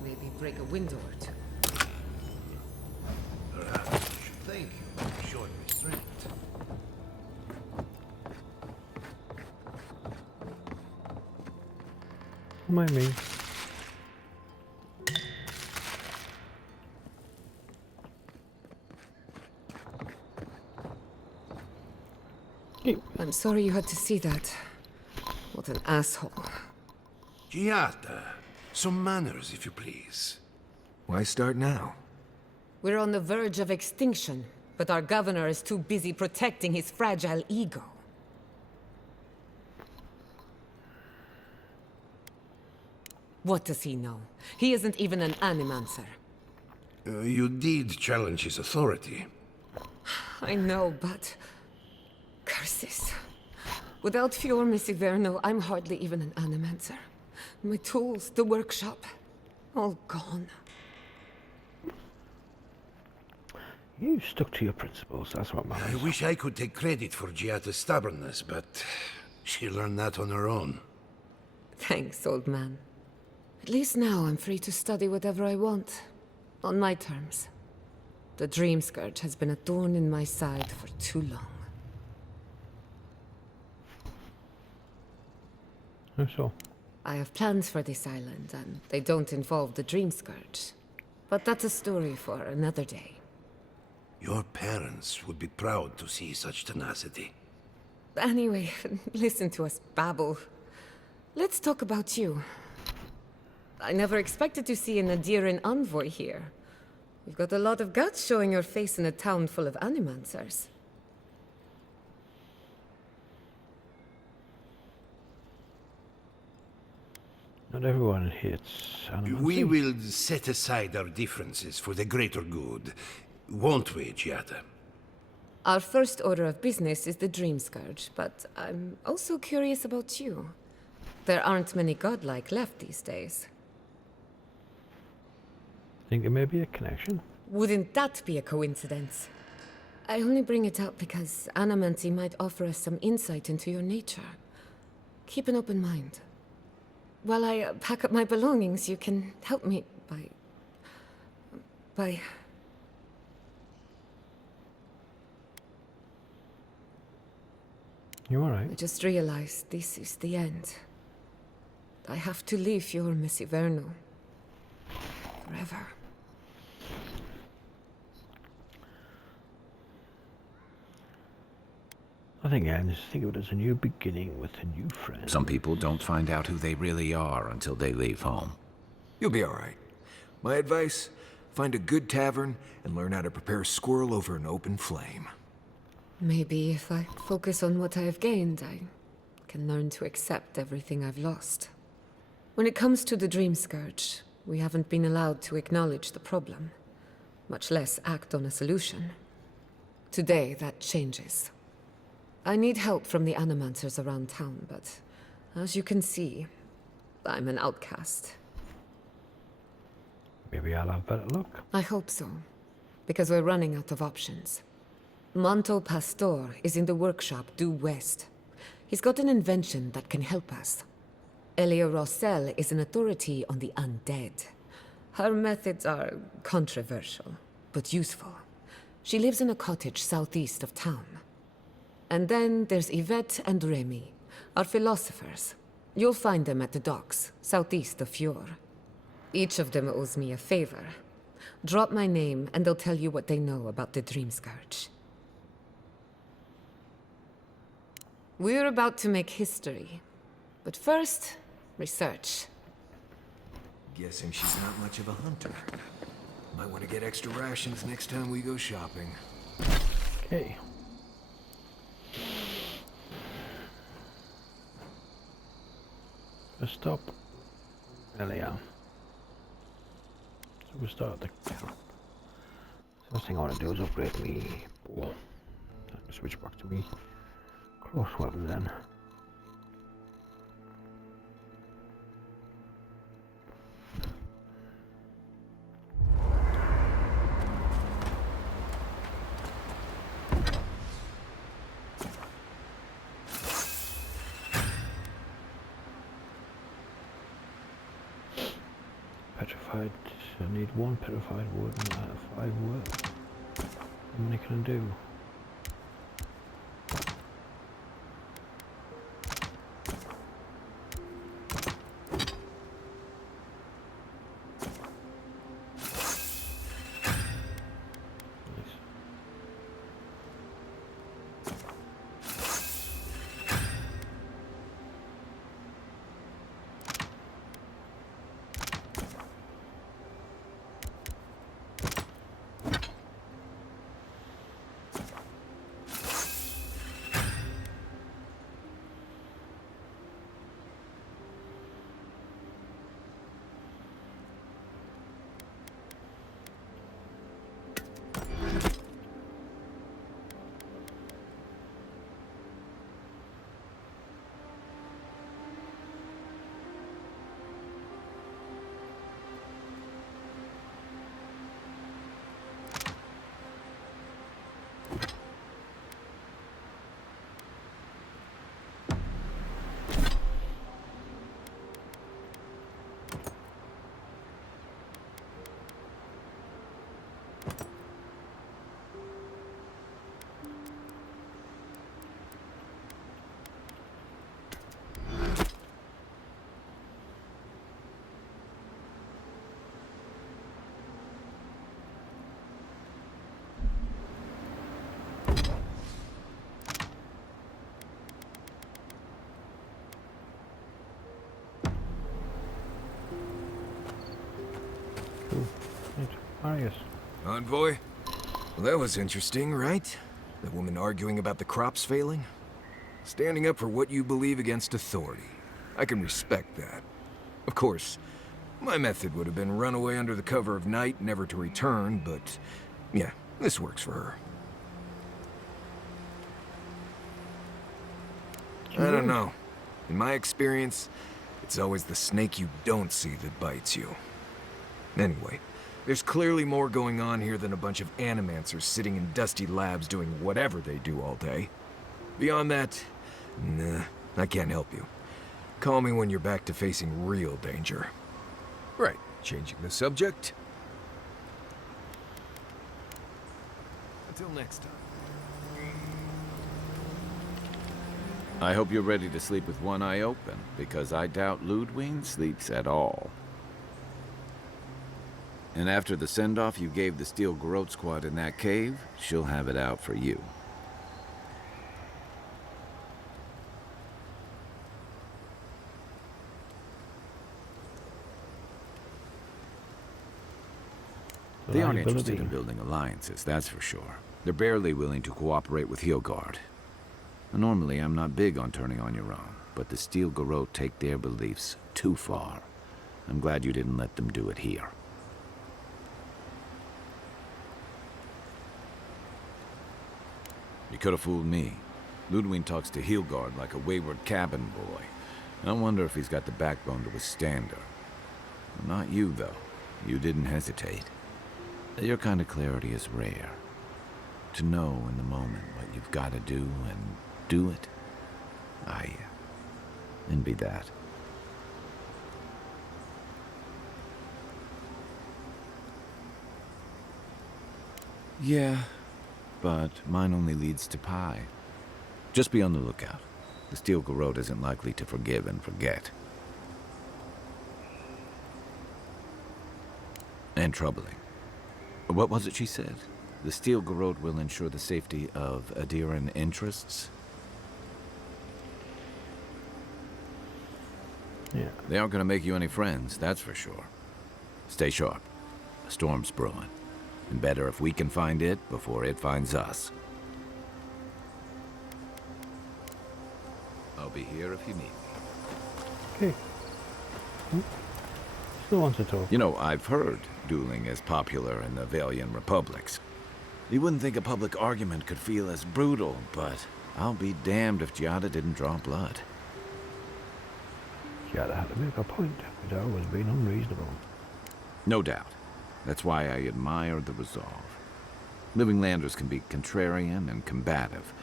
Maybe break a window or two. Perhaps you should thank you for showing restraint. Don't mind me. I'm sorry you had to see that. What an asshole. Giata, some manners, if you please. Why start now? We're on the verge of extinction, but our governor is too busy protecting his fragile ego. What does he know? He isn't even an animancer. You did challenge his authority. I know, but... curses. Without Fior Misiverno, I'm hardly even an animancer. My tools, the workshop, all gone. You stuck to your principles, that's what matters. I wish I could take credit for Giata's stubbornness, but she learned that on her own. Thanks, old man. At least now I'm free to study whatever I want. On my terms. The Dream Scourge has been a thorn in my side for too long. How so? I have plans for this island, and they don't involve the Dream Scourge. But that's a story for another day. Your parents would be proud to see such tenacity. Anyway, listen to us babble. Let's talk about you. I never expected to see an Adiran envoy here. You've got a lot of guts showing your face in a town full of animancers. Not everyone hits animals. We will set aside our differences for the greater good, won't we, Giada? Our first order of business is the Dream Scourge, but I'm also curious about you. There aren't many godlike left these days. Think it may be a connection? Wouldn't that be a coincidence? I only bring it up because Anamancy might offer us some insight into your nature. Keep an open mind. While I pack up my belongings, you can help me by... You alright? I just realized this is the end. I have to leave Fior Messiverno. Forever. Nothing ends. Think of it as a new beginning with a new friend. Some people don't find out who they really are until they leave home. You'll be all right. My advice, find a good tavern and learn how to prepare squirrel over an open flame. Maybe if I focus on what I have gained, I can learn to accept everything I've lost. When it comes to the Dream Scourge, we haven't been allowed to acknowledge the problem, much less act on a solution. Today, that changes. I need help from the animancers around town, but as you can see, I'm an outcast. Maybe I'll have better luck. I hope so, because we're running out of options. Manto Pastor is in the workshop due west. He's got an invention that can help us. Elia Rossell is an authority on the undead. Her methods are controversial, but useful. She lives in a cottage southeast of town. And then there's Yvette and Remy, our philosophers. You'll find them at the docks, southeast of Fjord. Each of them owes me a favor. Drop my name and they'll tell you what they know about the Dream Scourge. We're about to make history. But first, research. Guessing she's not much of a hunter. Might want to get extra rations next time we go shopping. Okay. Let's stop. Elia. So we'll start at the camp. First thing I want to do is upgrade me bow. Switch back to me close weapon then. Petrified. I need one petrified wood and I have 5 wood. How many can I do? Marius. Envoy? Well, that was interesting, right? The woman arguing about the crops failing? Standing up for what you believe against authority. I can respect that. Of course, my method would have been run away under the cover of night, never to return, but yeah, this works for her. I don't know. In my experience, it's always the snake you don't see that bites you. Anyway, there's clearly more going on here than a bunch of animancers sitting in dusty labs doing whatever they do all day. Beyond that, nah, I can't help you. Call me when you're back to facing real danger. Right, changing the subject. Until next time. I hope you're ready to sleep with one eye open, because I doubt Ludwig sleeps at all. And after the send-off you gave the Steel Garrote squad in that cave, she'll have it out for you. They aren't interested in building alliances, that's for sure. They're barely willing to cooperate with Hilgard. Normally, I'm not big on turning on your own, but the Steel Garrote take their beliefs too far. I'm glad you didn't let them do it here. You could have fooled me. Ludwig talks to Hilgard like a wayward cabin boy. I wonder if he's got the backbone to withstand her. Not you, though. You didn't hesitate. Your kind of clarity is rare. To know in the moment what you've got to do and do it, I envy that. Yeah, but mine only leads to pie. Just be on the lookout. The Steel Garrote isn't likely to forgive and forget. And troubling. What was it she said? The Steel Garrote will ensure the safety of Adiran interests? Yeah. They aren't going to make you any friends, that's for sure. Stay sharp. A storm's brewing. And better if we can find it before it finds us. I'll be here if you need me. Okay. Still wants to talk. You know, I've heard dueling is popular in the Valian republics. You wouldn't think a public argument could feel as brutal, but I'll be damned if Giada didn't draw blood. Giada had to make a point. It's always been unreasonable. No doubt. That's why I admire the resolve. Living Landers can be contrarian and combative.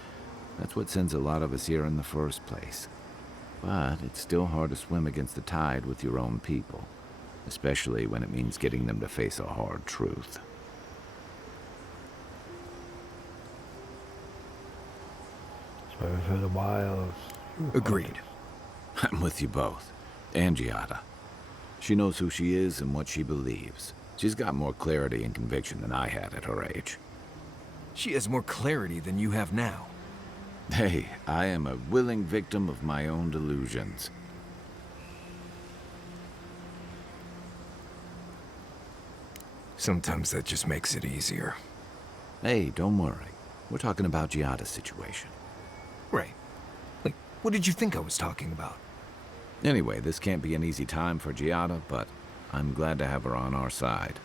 That's what sends a lot of us here in the first place. But it's still hard to swim against the tide with your own people, especially when it means getting them to face a hard truth. So for the wilds. Agreed. I'm with you both. And Giada. She knows who she is and what she believes. She's got more clarity and conviction than I had at her age. She has more clarity than you have now. Hey, I am a willing victim of my own delusions. Sometimes that just makes it easier. Hey, don't worry. We're talking about Giada's situation. Right. Like, what did you think I was talking about? Anyway, this can't be an easy time for Giada, but I'm glad to have her on our side.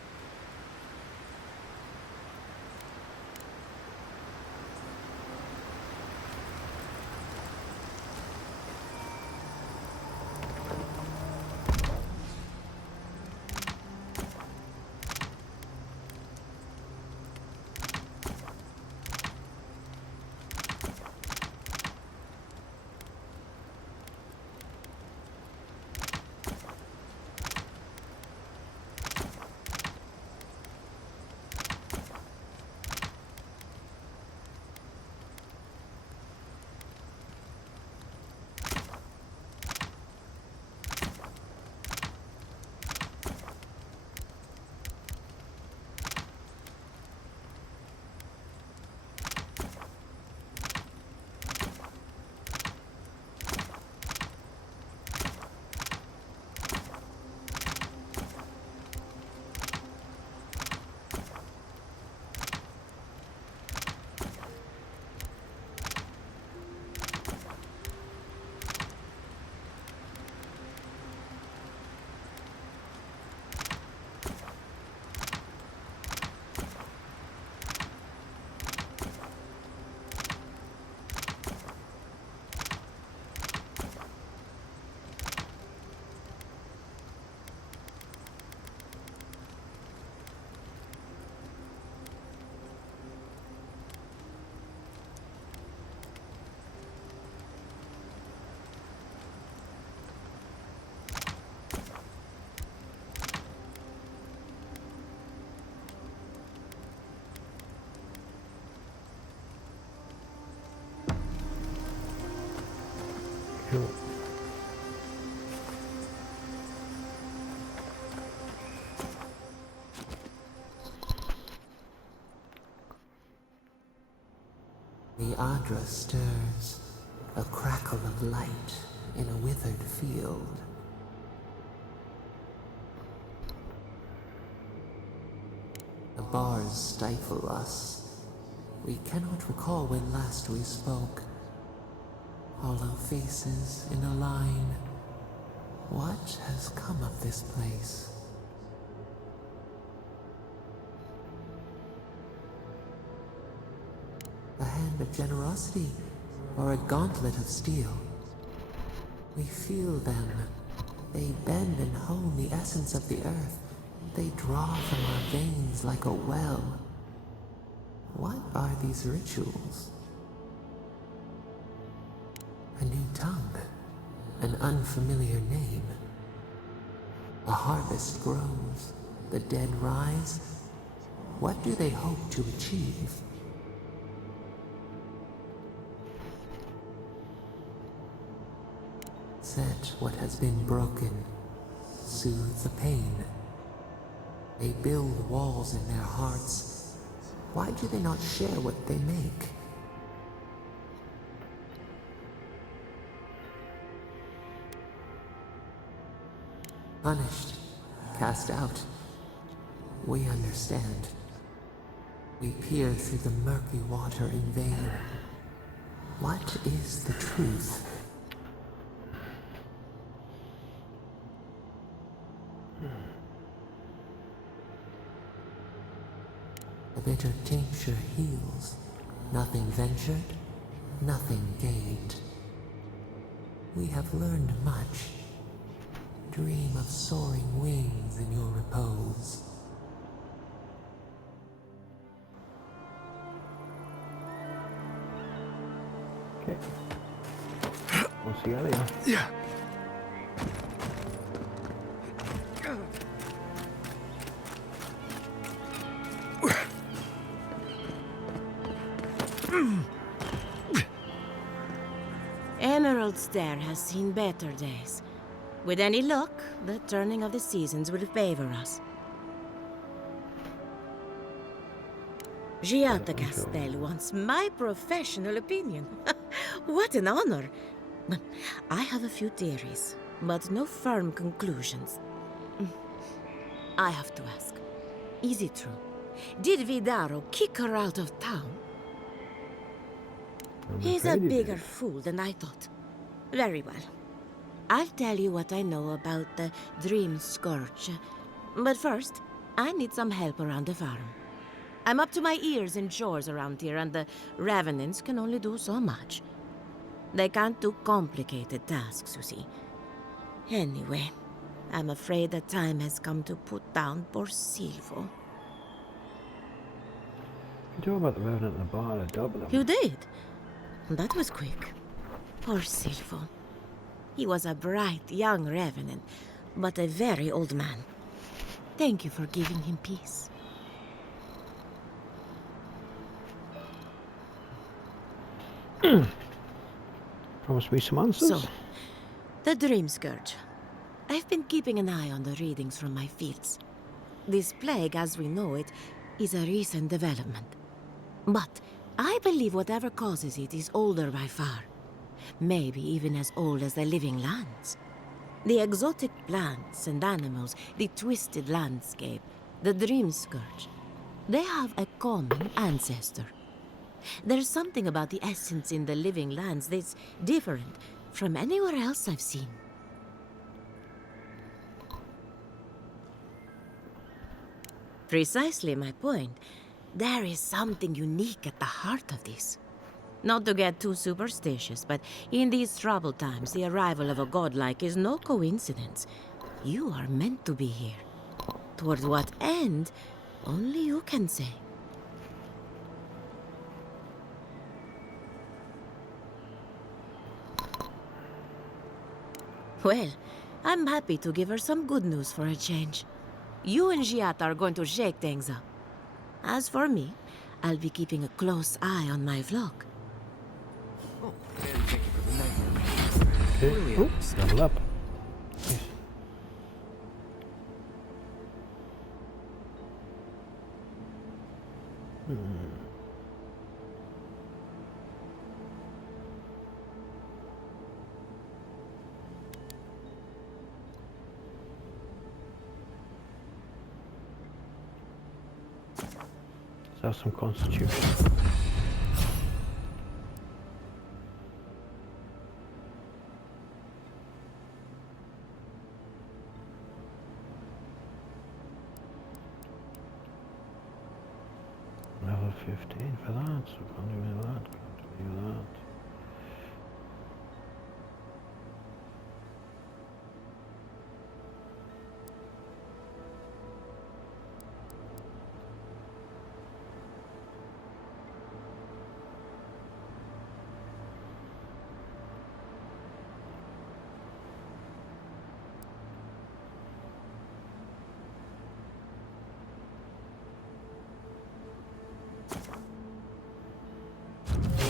Cool. The Adra stirs, a crackle of light in a withered field. The bars stifle us. We cannot recall when last we spoke. Hollow faces in a line. What has come of this place? A hand of generosity, or a gauntlet of steel. We feel them. They bend and hone the essence of the earth. They draw from our veins like a well. What are these rituals? A new tongue, an unfamiliar name. A harvest grows, the dead rise. What do they hope to achieve? Set what has been broken, soothe the pain. They build walls in their hearts. Why do they not share what they make? Punished, cast out. We understand. We peer through the murky water in vain. What is the truth? The bitter tincture heals. Nothing ventured, nothing gained. We have learned much. Dream of soaring wings in your repose. Okay. We'll see how they are. Yeah. Emerald Stair has seen better days. With any luck, the turning of the seasons will favor us. Giata Castel wants my professional opinion. What an honor! I have a few theories, but no firm conclusions. I have to ask, is it true? Did Vidaro kick her out of town? He's a bigger fool than I thought. Very well. I'll tell you what I know about the Dream Scourge. But first, I need some help around the farm. I'm up to my ears in chores around here, and the Revenants can only do so much. They can't do complicated tasks, you see. Anyway, I'm afraid the time has come to put down poor Silvo. You talk about the Revenant and the bar, I double them. You did? That was quick. Poor Silvo. He was a bright young Revenant, but a very old man. Thank you for giving him peace. Promise me some answers. So, the Dream Scourge. I've been keeping an eye on the readings from my fields. This plague, as we know it, is a recent development. But I believe whatever causes it is older by far. Maybe even as old as the living lands. The exotic plants and animals, the twisted landscape, the Dream Scourge. They have a common ancestor. There's something about the essence in the living lands that's different from anywhere else I've seen. Precisely my point. There is something unique at the heart of this. Not to get too superstitious, but in these troubled times, the arrival of a godlike is no coincidence. You are meant to be here. Toward what end, only you can say. Well, I'm happy to give her some good news for a change. You and Giat are going to shake things up. As for me, I'll be keeping a close eye on my flock. Oh, and thank you for the night. Okay. Oh, level up. Nice. Let's have some constitution. Level 15 for that, so can't do any of that, can't do any of that.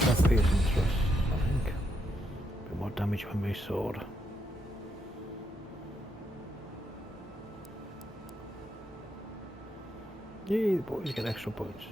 That piercing thrust, I think. A bit more damage with my sword. Yay, the boys get extra points.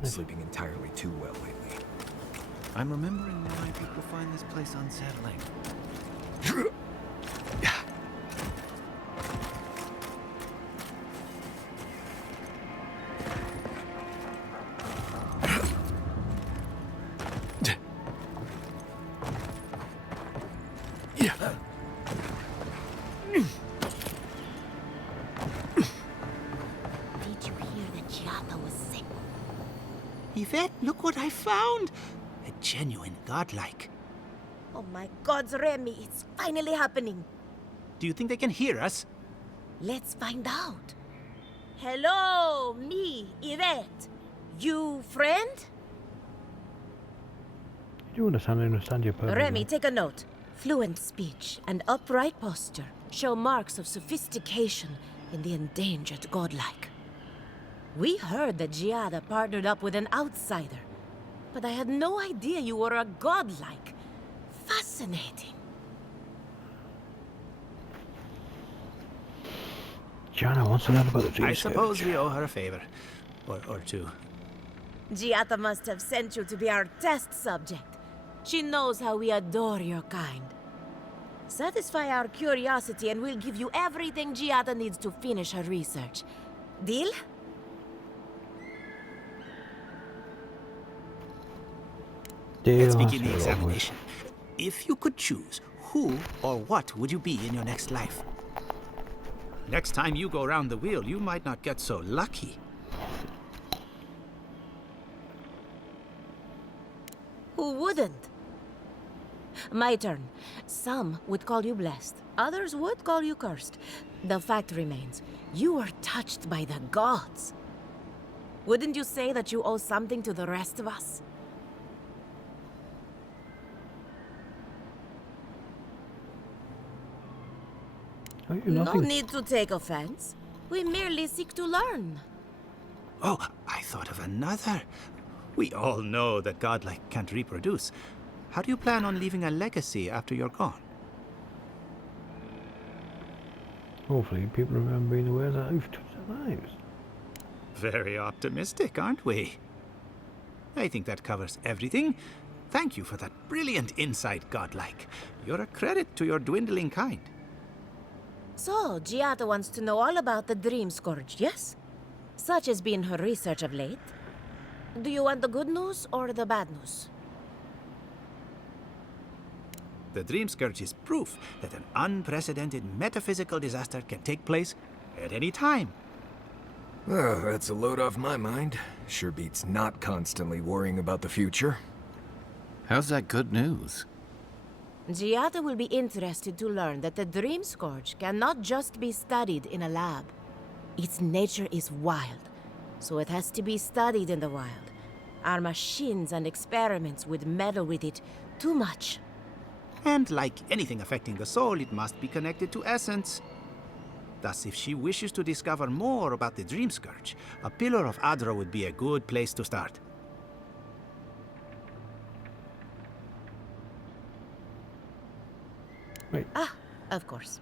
Been sleeping entirely too well lately. I'm remembering why people find this place unsettling. Did you hear that Giada was sick? Yvette, look what I found! A genuine godlike. Oh my gods, Remy, it's finally happening. Do you think they can hear us? Let's find out. Hello, me, Yvette. You friend? You understand your purpose. Remy, take a note. Fluent speech and upright posture show marks of sophistication in the endangered godlike. We heard that Giada partnered up with an outsider, but I had no idea you were a godlike. Fascinating. Gianna wants to learn about the dream I suppose scourge. we owe her a favor. Or two. Giada must have sent you to be our test subject. She knows how we adore your kind. Satisfy our curiosity and we'll give you everything Giada needs to finish her research. Deal? Let's begin the examination. If you could choose, who or what would you be in your next life? Next time you go round the wheel, you might not get so lucky. Who wouldn't? My turn. Some would call you blessed. Others would call you cursed. The fact remains, you were touched by the gods. Wouldn't you say that you owe something to the rest of us? No need to take offense. We merely seek to learn. Oh, I thought of another. We all know that godlike can't reproduce. How do you plan on leaving a legacy after you're gone? Hopefully people remember being aware that I've touched their lives. Very optimistic, aren't we? I think that covers everything. Thank you for that brilliant insight, godlike. You're a credit to your dwindling kind. So, Giada wants to know all about the Dream Scourge, yes? Such has been her research of late. Do you want the good news or the bad news? The Dream Scourge is proof that an unprecedented metaphysical disaster can take place at any time. Oh, that's a load off my mind. Sure beats not constantly worrying about the future. How's that good news? Giada will be interested to learn that the Dream Scourge cannot just be studied in a lab. Its nature is wild, so it has to be studied in the wild. Our machines and experiments would meddle with it too much. And like anything affecting the soul, it must be connected to essence. Thus, if she wishes to discover more about the Dream Scourge, a Pillar of Adra would be a good place to start. Wait. Ah, of course.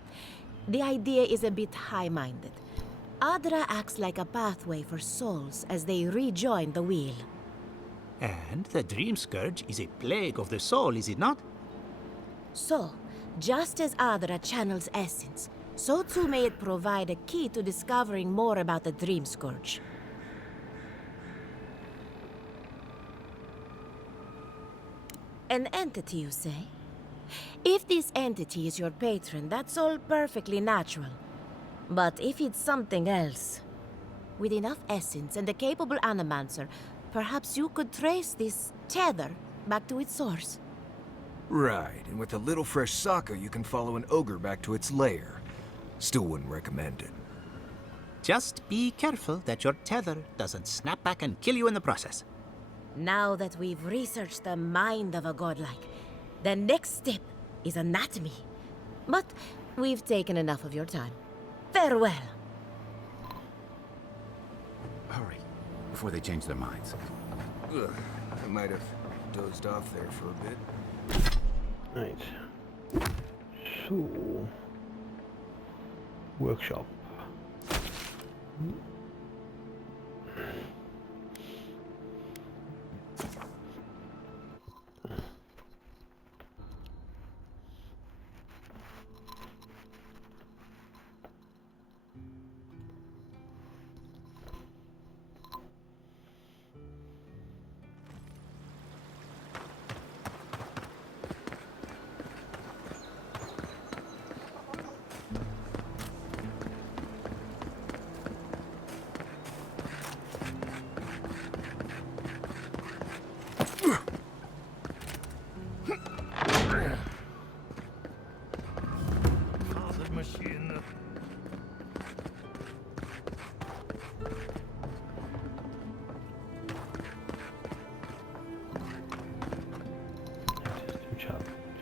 The idea is a bit high-minded. Adra acts like a pathway for souls as they rejoin the wheel. And the Dream Scourge is a plague of the soul, is it not? So, just as Adra channels essence, so too may it provide a key to discovering more about the Dream Scourge. An entity, you say? If this entity is your patron, that's all perfectly natural. But if it's something else, with enough essence and a capable animancer, perhaps you could trace this tether back to its source. Right, and with a little fresh sake, you can follow an ogre back to its lair. Still wouldn't recommend it. Just be careful that your tether doesn't snap back and kill you in the process. Now that we've researched the mind of a godlike, the next step is anatomy. But we've taken enough of your time. Farewell. Hurry, before they change their minds. Ugh, I might have dozed off there for a bit. Right. So... Workshop.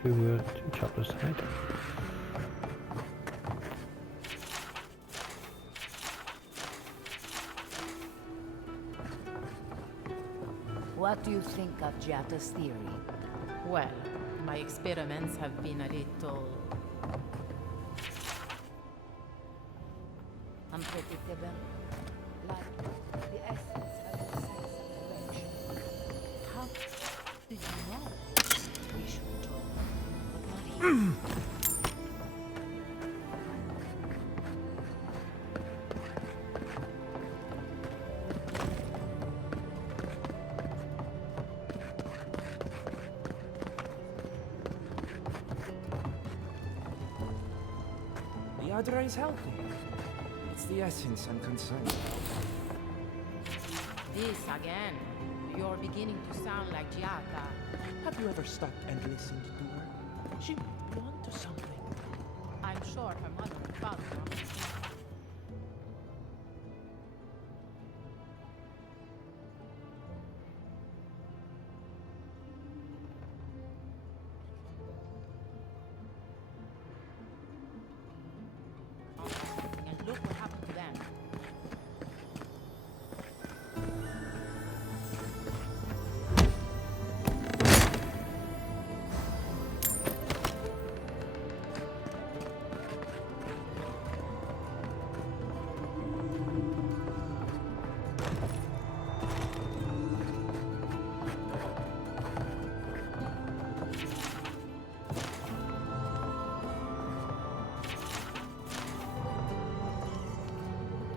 Two choppers tonight. What do you think of Giada's theory? Well, my experiments have been a little unpredictable, like the essence of the sense of direction. How did you know? We should talk, but not here. The Adra is healthy. It's the essence I'm concerned about. this again. You're beginning to sound like Giada. Have you ever stopped and listened to her? She might be onto something. I'm sure her mother and father are. And look what happened to them.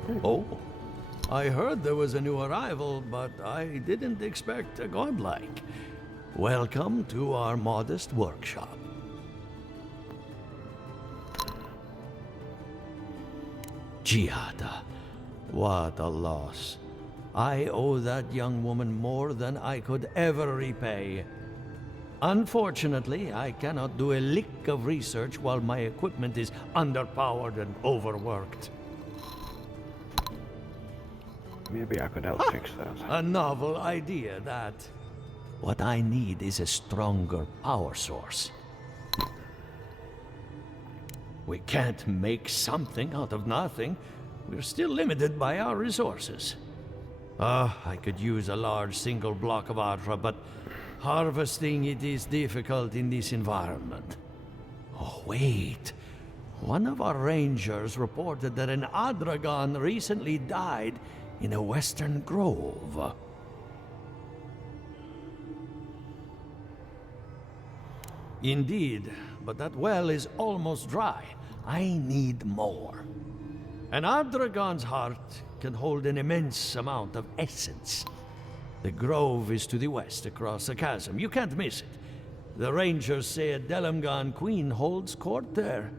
Oh, I heard there was a new arrival, but I didn't expect a godlike. Welcome to our modest workshop. Giada, what a loss. I owe that young woman more than I could ever repay. Unfortunately, I cannot do a lick of research while my equipment is underpowered and overworked. Maybe I could help fix that. A novel idea, that. What I need is a stronger power source. We can't make something out of nothing. We're still limited by our resources. I could use a large single block of Adra, but harvesting it is difficult in this environment. Oh, wait. One of our rangers reported that an Adragon recently died in a western grove. Indeed, but that well is almost dry. I need more. An Adragon's heart can hold an immense amount of essence. The grove is to the west, across the chasm. You can't miss it. The rangers say a Delamgan queen holds court there.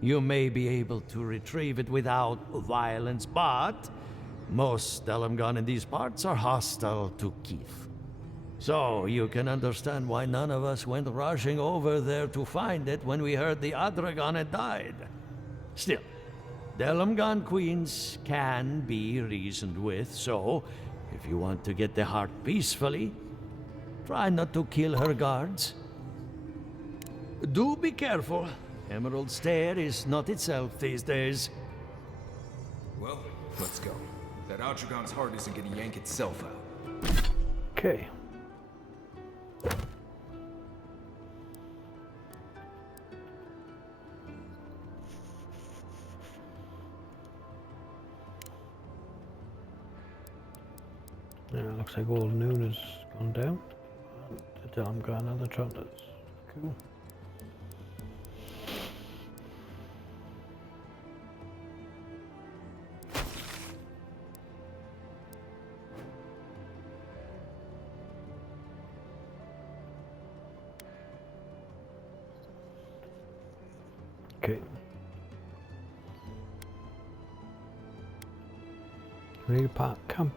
You may be able to retrieve it without violence, but most Delamgan in these parts are hostile to Keith. So you can understand why none of us went rushing over there to find it when we heard the Adragon had died. Still, Delamgan queens can be reasoned with, so if you want to get the heart peacefully, try not to kill her guards. Do be careful. Emerald Stair is not itself these days. Well, let's go. That Adragon's heart isn't gonna yank itself out. Okay. Yeah, looks like all noon has gone down. The Dom got another trumpet. Cool. Okay. Repark camp.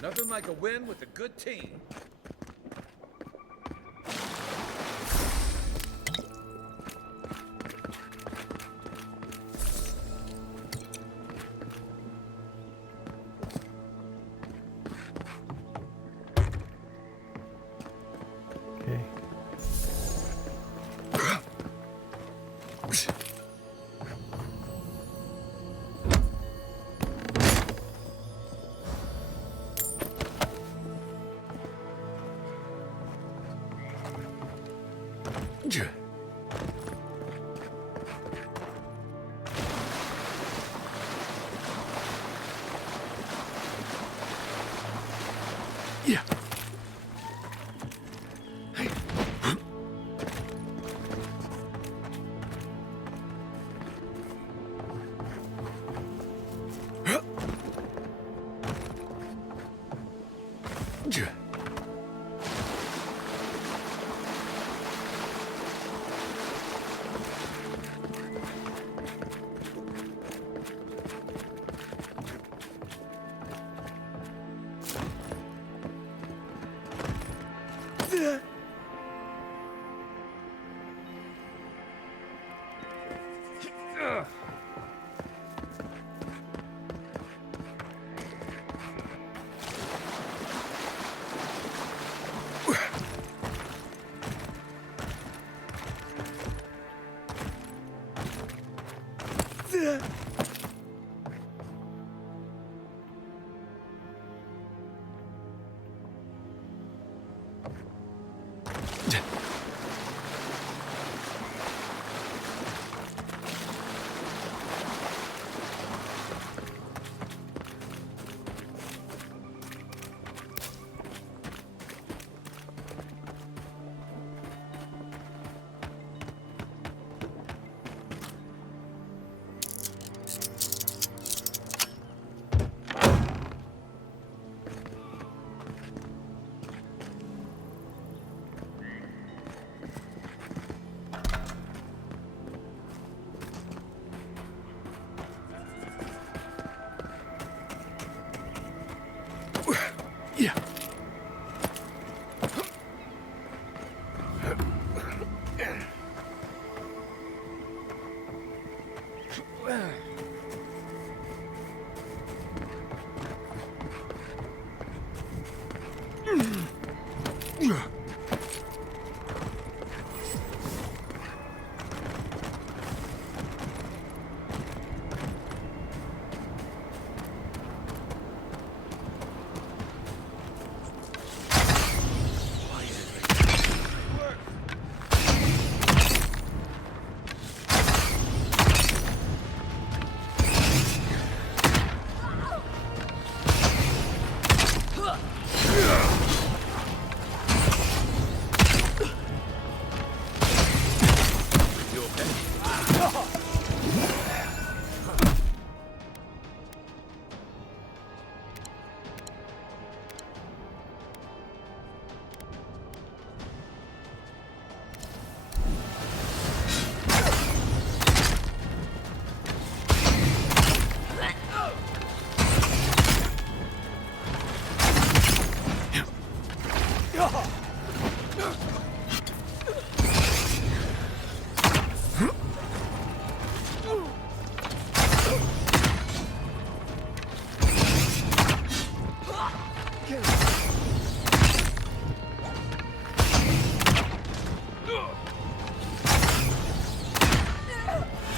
Nothing like a win with a good team. Okay. Yeah. Yeah.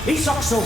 Isakso!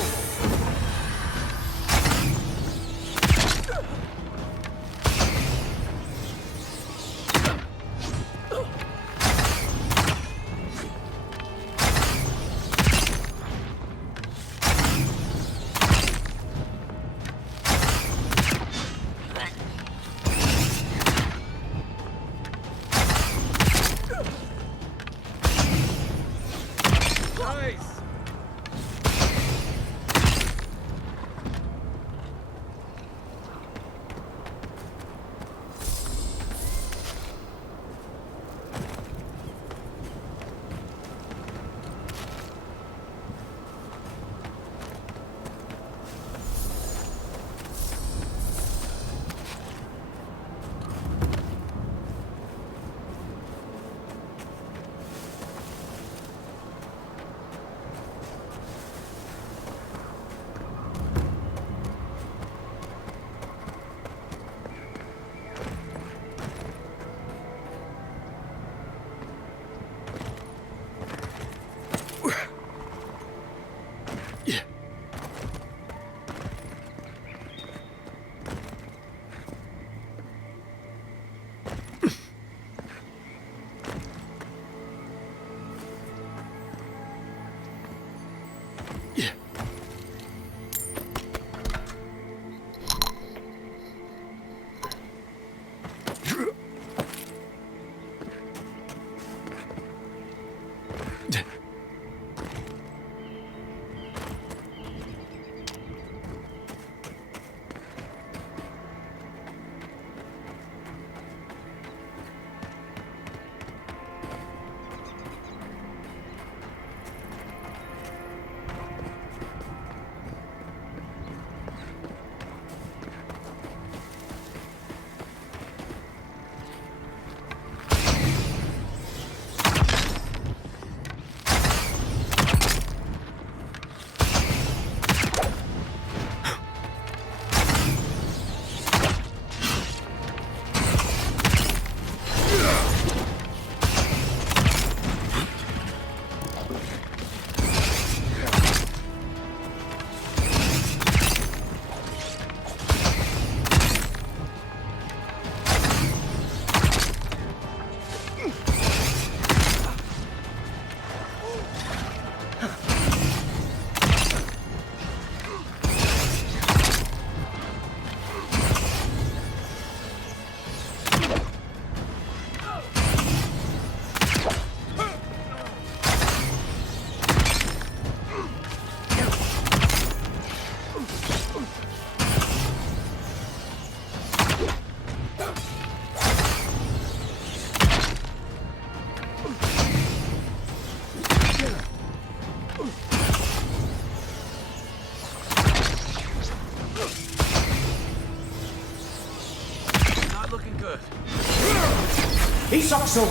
Isakso!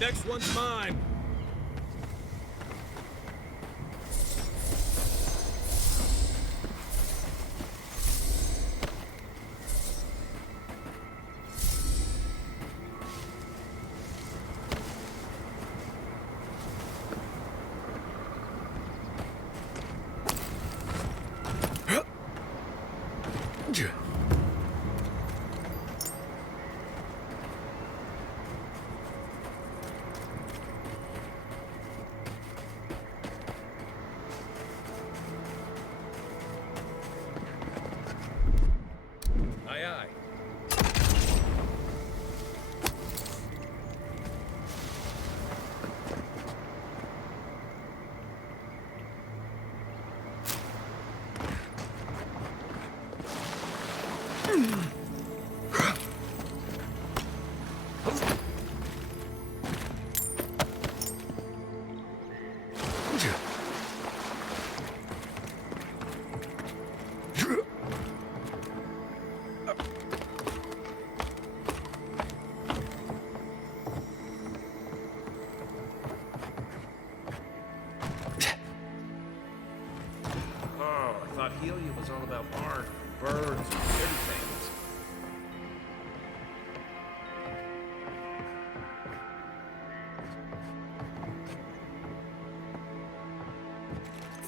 Next one's mine. Aye, aye.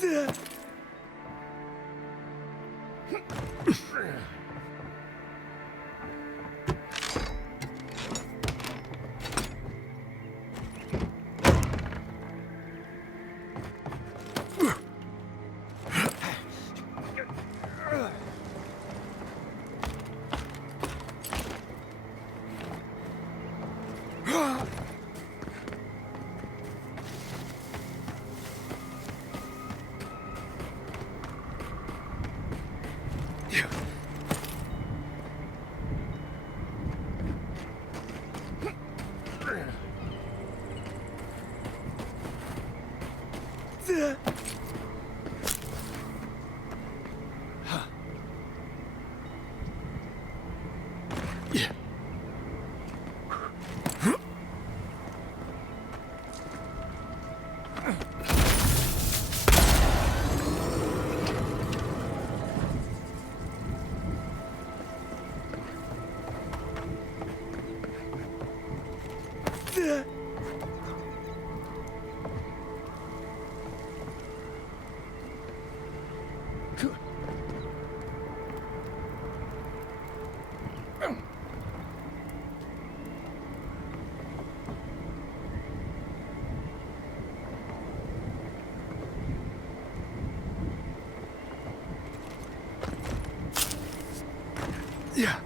Yeah. Yeah.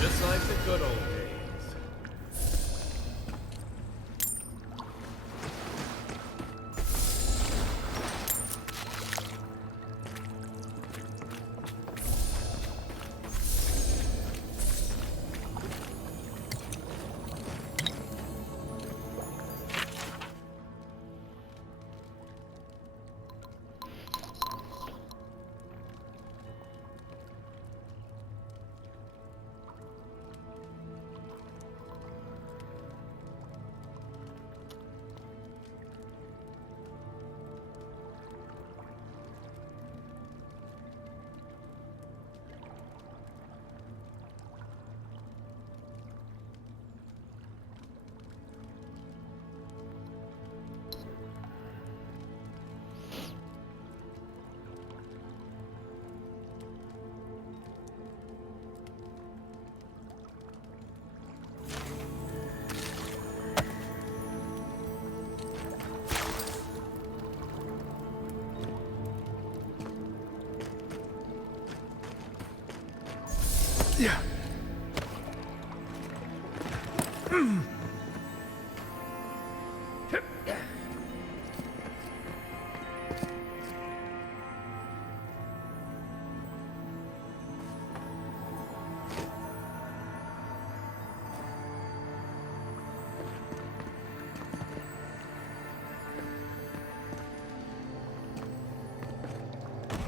Just like the good old days. Yeah.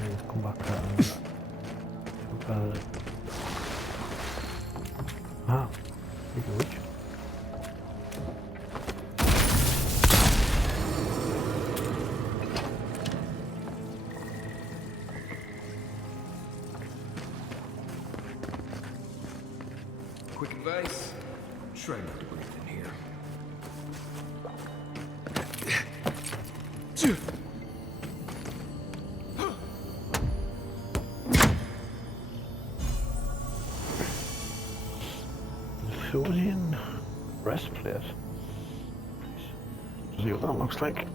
Let's come back out and look at it. Ah, speak of which. Quick advice. Try not to breathe in here. Arthurian breastplate. See what that looks like.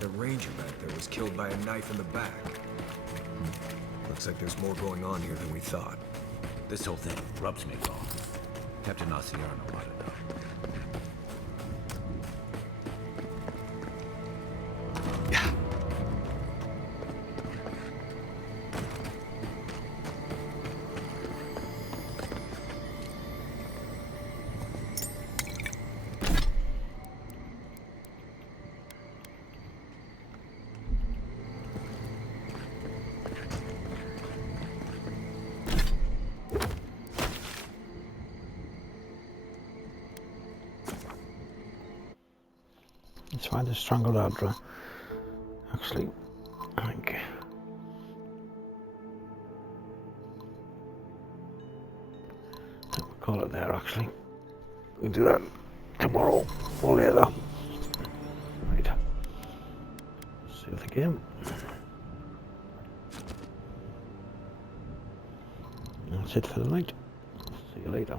The ranger back there was killed by a knife in the back. Looks like there's more going on here than we thought. This whole thing rubs me wrong. Captain Oceano wanted to know. Let's find the strangled Adra. Actually, I think we'll call it there. Actually, we'll do that tomorrow or later. Right. Save the game. That's it for the night. See you later.